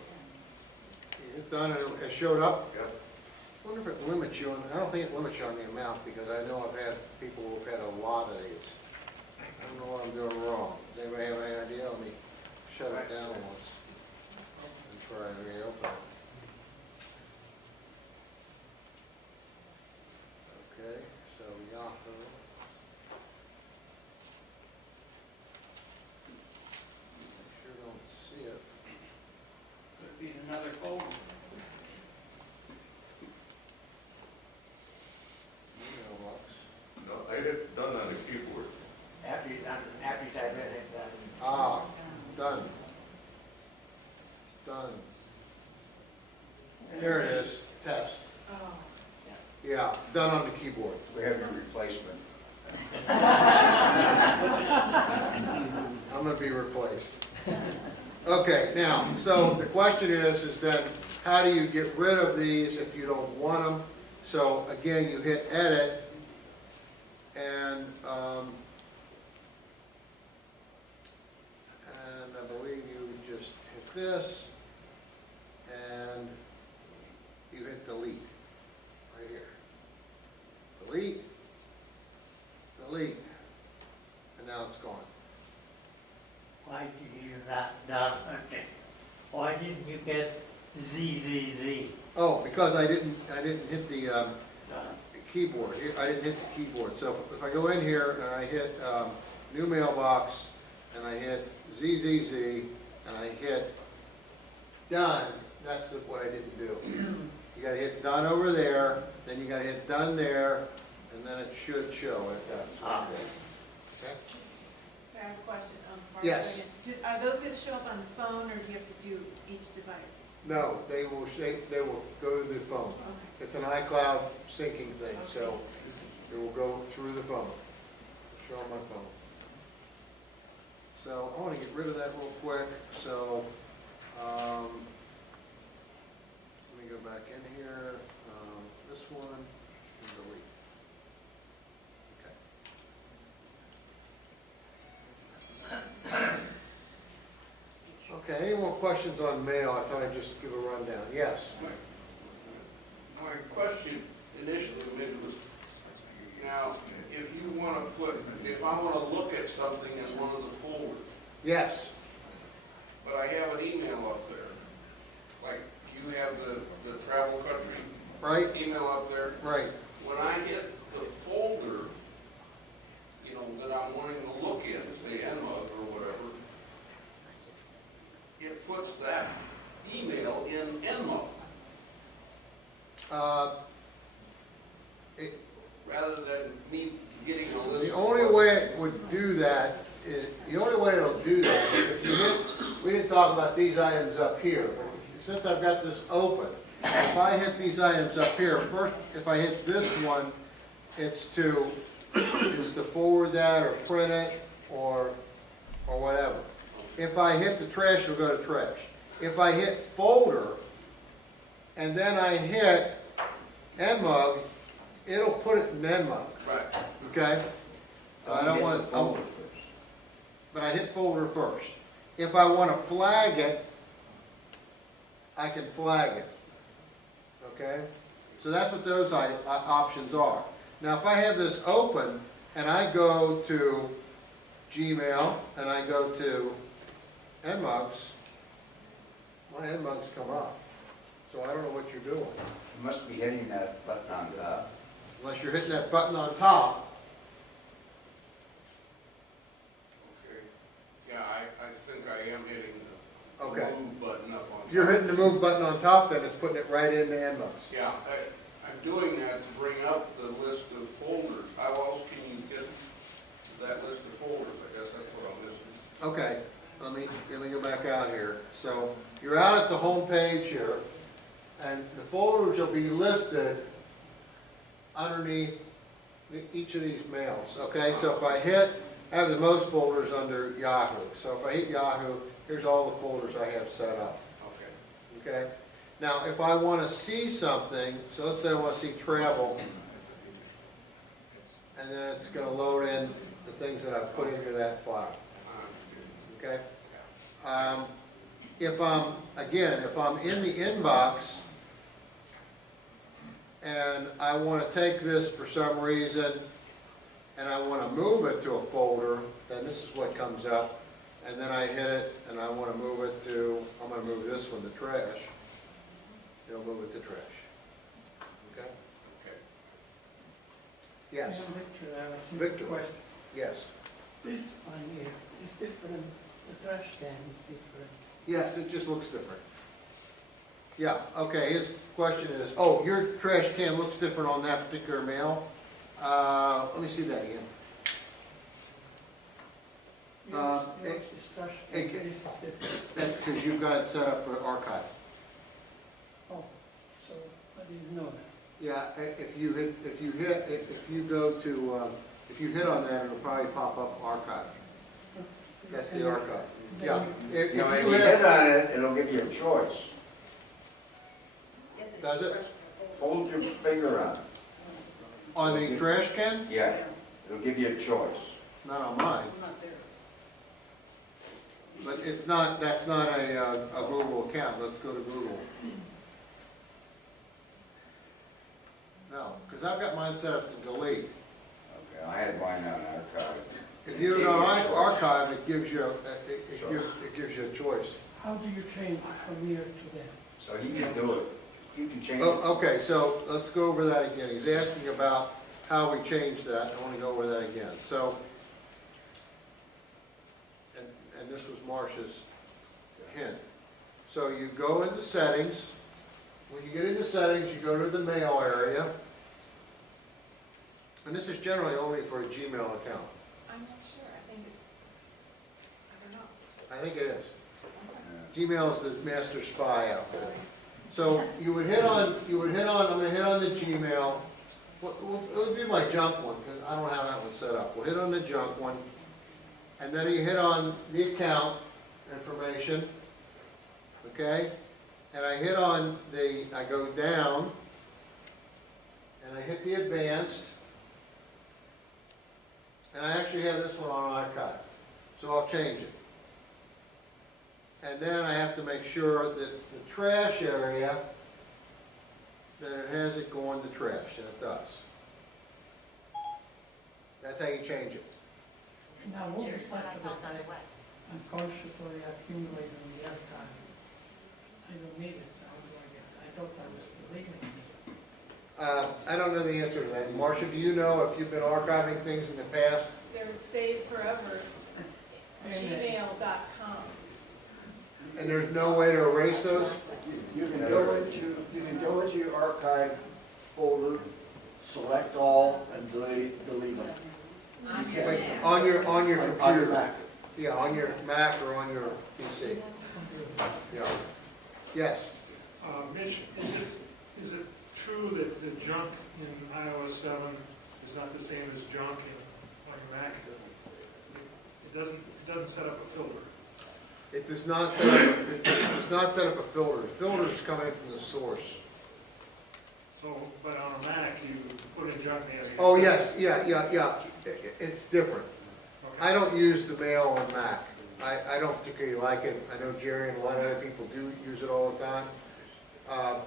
you hit done and it showed up. Yep. I wonder if it limits you on, I don't think it limits you on the amount because I know I've had people who've had a lot of these. I don't know what I'm doing wrong. Does anybody have any idea? Let me shut it down once and try and reopen it. Okay, so Yahoo. I sure don't see it. Could be in another folder. Mailbox. No, I hit done on the keyboard. After you type it, hit that. Ah, done. Done. There it is, test. Oh. Yeah, done on the keyboard. We have your replacement. I'm gonna be replaced. Okay, now, so the question is then, how do you get rid of these if you don't want them? So again, you hit edit, and I believe you just hit this, and you hit delete, right here. Delete, delete, and now it's gone. Why did you not, okay. Why didn't you get ZZZ? Oh, because I didn't hit the keyboard. I didn't hit the keyboard. So if I go in here and I hit new mailbox, and I hit ZZZ, and I hit done, that's what I didn't do. You gotta hit done over there, then you gotta hit done there, and then it should show it. That's what I did. Okay? I have a question. Yes. Are those going to show up on the phone, or do you have to do each device? No, they will go to the phone. It's an iCloud syncing thing, so it will go through the phone. Show on my phone. So I want to get rid of that real quick, so, let me go back in here, this one, and delete. Okay, any more questions on mail? I thought I'd just give a rundown. Yes? My question initially, Mitch, was, now, if you want to put, if I want to look at something in one of the folders, Yes. but I have an email up there, like you have the travel country Right? email up there, Right. when I hit the folder, you know, that I'm wanting to look in, say NMUG or whatever, it puts that email in NMUG. Rather than me getting a list. The only way it would do that is, the only way it'll do that is if you hit, we didn't talk about these items up here, but since I've got this open, if I hit these items up here, first, if I hit this one, it's to forward that or print it or whatever. If I hit the trash, it'll go to trash. If I hit folder and then I hit NMUG, it'll put it in NMUG. Right. Okay? I don't want, but I hit folder first. If I want to flag it, I can flag it. Okay? So that's what those options are. Now, if I have this open and I go to Gmail and I go to NMUGs, my NMUGs come up. So I don't know what you're doing. You must be hitting that button on top. Unless you're hitting that button on top. Okay. Yeah, I think I am hitting the Okay. move button up on top. If you're hitting the move button on top, then it's putting it right into NMUGs. Yeah, I'm doing that to bring up the list of folders. How else can you get that list of folders? I guess that's what I'm missing. Okay, let me go back out here. So you're out at the home page here, and the folders will be listed underneath each of these mails. Okay, so if I have the most folders under Yahoo. So if I hit Yahoo, here's all the folders I have set up. Okay. Okay. Now, if I want to see something, so let's say I want to see travel, and then it's going to load in the things that I've put into that file. Okay? If I'm in the inbox, and I want to take this for some reason, and I want to move it to a folder, then this is what comes up. And then I hit it, and I want to move it to, I'm going to move this one to trash. It'll move it to trash. Okay? Okay. Yes. Victor, I have a Victor. simple question. Yes. This one here is different, the trash can is different. Yes, it just looks different. Yeah, okay, his question is, oh, your trash can looks different on that particular mail? Let me see that again. Yours is trash can, it- this is different. That's because you've got it set up for archive. Oh, so I didn't know that. Yeah, if you hit on that, it'll probably pop up archive. That's the archive. Yeah. If You know, if you you hit, hit on it, it'll give you a choice. does it? Hold your finger on it. On the trash can? Yeah, it'll give you a choice. Not on mine. But it's not, that's not a Google account. Let's go to Google. No, because I've got mine set up to delete. Okay, I had mine on archive. If you have it on archive, it gives you, it gives you a choice. How do you change it from here to there? So he can do it. You can change it. Oh, okay, so let's go over that again. He's asking about how we change that. I want to go over that again. So, and this was Marcia's hint. So you go into settings. When you get into settings, you go to the mail area. And this is generally only for a Gmail account. I'm not sure, I think it's, I don't know. I think it is. Gmail is the master spy outfit. So you would hit on, I'm gonna hit on the Gmail. It would be my junk one, because I don't have that one set up. We'll hit on the junk one, and then you hit on the account information, okay? And I hit on I go down, and I hit the advanced, and I actually have this one on archive, so I'll change it. And then I have to make sure that the trash area, that it has it go into trash, and it does. That's how you change it. Now, what was that for the unconsciously accumulated in the archives? I don't need it, how do I get it? I thought that was the legal. I don't know the answer to that. Marcia, do you know if you've been archiving things in the past? They're saved forever, gmail.com. And there's no way to erase those? You can go into your archive folder, select all, and delete them. Like on your computer? On your Mac. Yeah, on your Mac or on your PC. Yeah. Yes. Mitch, is it true that the junk in iOS 7 is not the same as junk on your Mac? It doesn't set up a filter. It does not set up, it does not set up a filter. The filter is coming from the source. So, but on a Mac, you put in junk mail. Oh, yes, yeah. It's different. Okay. I don't use the mail on Mac. I don't particularly like it. I know Jerry and a lot of other people do use it all the time.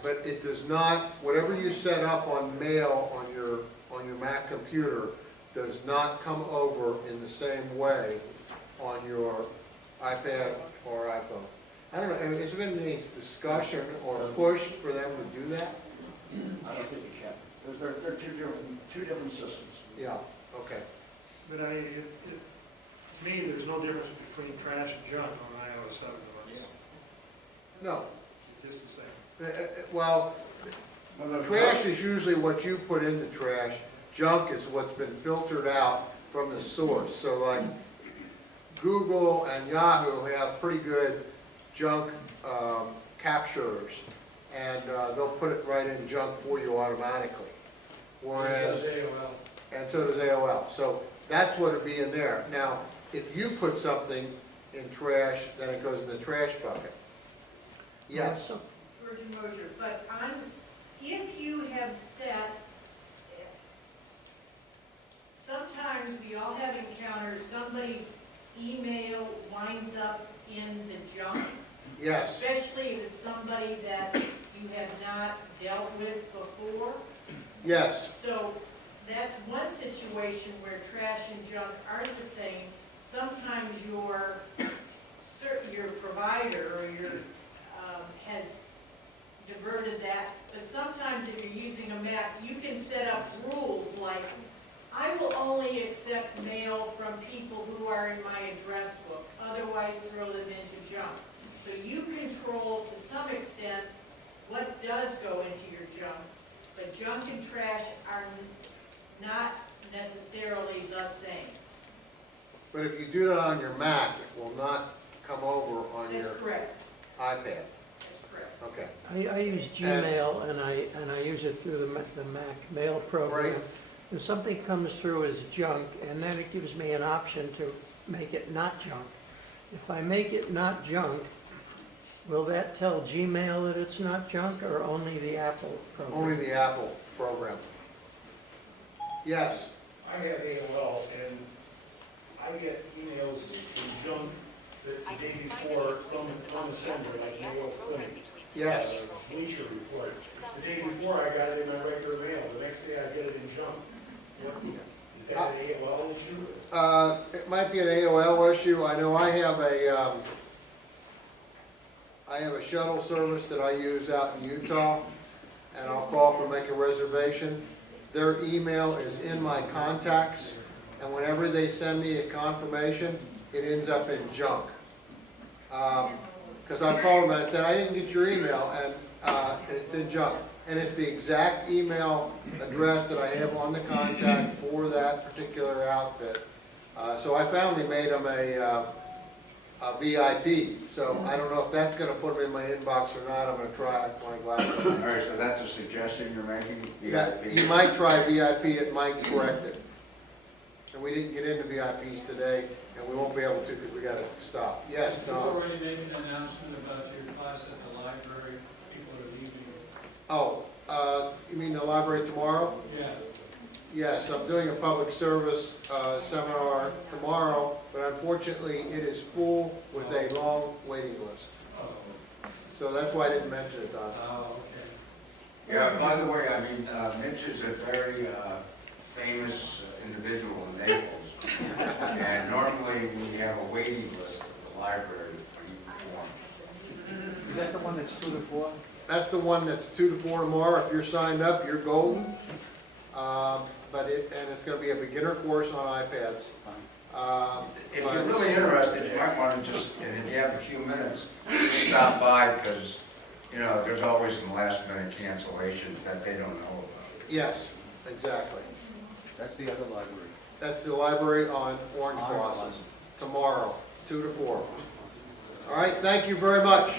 But it does not, whatever you set up on mail on your Mac computer does not come over in the same way on your iPad or iPhone. I don't know, has there been any discussion or push for them to do that? I don't think you can. They're two different systems. Yeah, okay. But to me, there's no difference between trash and junk on iOS 7. No. It's just the same. Well, trash is usually what you put into trash. Junk is what's been filtered out from the source. So like Google and Yahoo have pretty good junk capturers, and they'll put it right in junk for you automatically. Whereas, and so does AOL. So that's what would be in there. Now, if you put something in trash, then it goes in the trash bucket. Yes. Virgin Roger, but if you have set, sometimes we all have encountered somebody's email winds up in the junk. Yes. Especially if it's somebody that you have not dealt with before. Yes. So that's one situation where trash and junk aren't the same. Sometimes your provider or your has diverted that, but sometimes if you're using a Mac, you can set up rules like, I will only accept mail from people who are in my address book, otherwise throw them into junk. So you control to some extent what does go into your junk, but junk and trash are not necessarily the same. But if you do that on your Mac, it will not come over on your That's correct. iPad. That's correct. Okay. I use Gmail and I use it through the Mac mail program. Right. And something comes through as junk, and then it gives me an option to make it not junk. If I make it not junk, will that tell Gmail that it's not junk, or only the Apple program? Only the Apple program. Yes. I have AOL, and I get emails from junk the day before from the sender, like Mayo Clinic. Yes. Bleacher report. The day before, I got it in my regular mail. The next day, I get it in junk. Is that an AOL issue? It might be an AOL issue. I know I have a shuttle service that I use out in Utah, and I'll call up and make a reservation. Their email is in my contacts, and whenever they send me a confirmation, it ends up in junk. Because I called them and I said, I didn't get your email, and it's in junk. And it's the exact email address that I have on the contact for that particular outfit. So I finally made them a VIP. So I don't know if that's gonna put them in my inbox or not. I'm gonna try it when I go out. All right, so that's a suggestion you're making? That, you VIP? might try VIP, it might correct it. And we didn't get into VIPs today, and we won't be able to because we gotta stop. Yes, Did you Don? already make an announcement about your class at the library? People are leaving. Oh, you mean the library tomorrow? Yeah. Yes, I'm doing a public service seminar tomorrow, but unfortunately, it is full with a long waiting list. Oh, So that's why I didn't mention it, Don. oh, okay. Yeah, by the way, I mean, Mitch is a very famous individual in Naples. And normally we have a waiting list at the library when you perform. Is that the one that's 2 to 4? That's the one that's 2 to 4 tomorrow. If you're signed up, you're golden. And it's gonna be a beginner course on iPads. If you're really interested, you might want to just, and if you have a few minutes, stop by, because, you know, there's always some last minute cancellations that they don't know about. Yes, exactly. That's the other library. That's the library on Orange Blossom, tomorrow, 2 to 4. All right, thank you very much.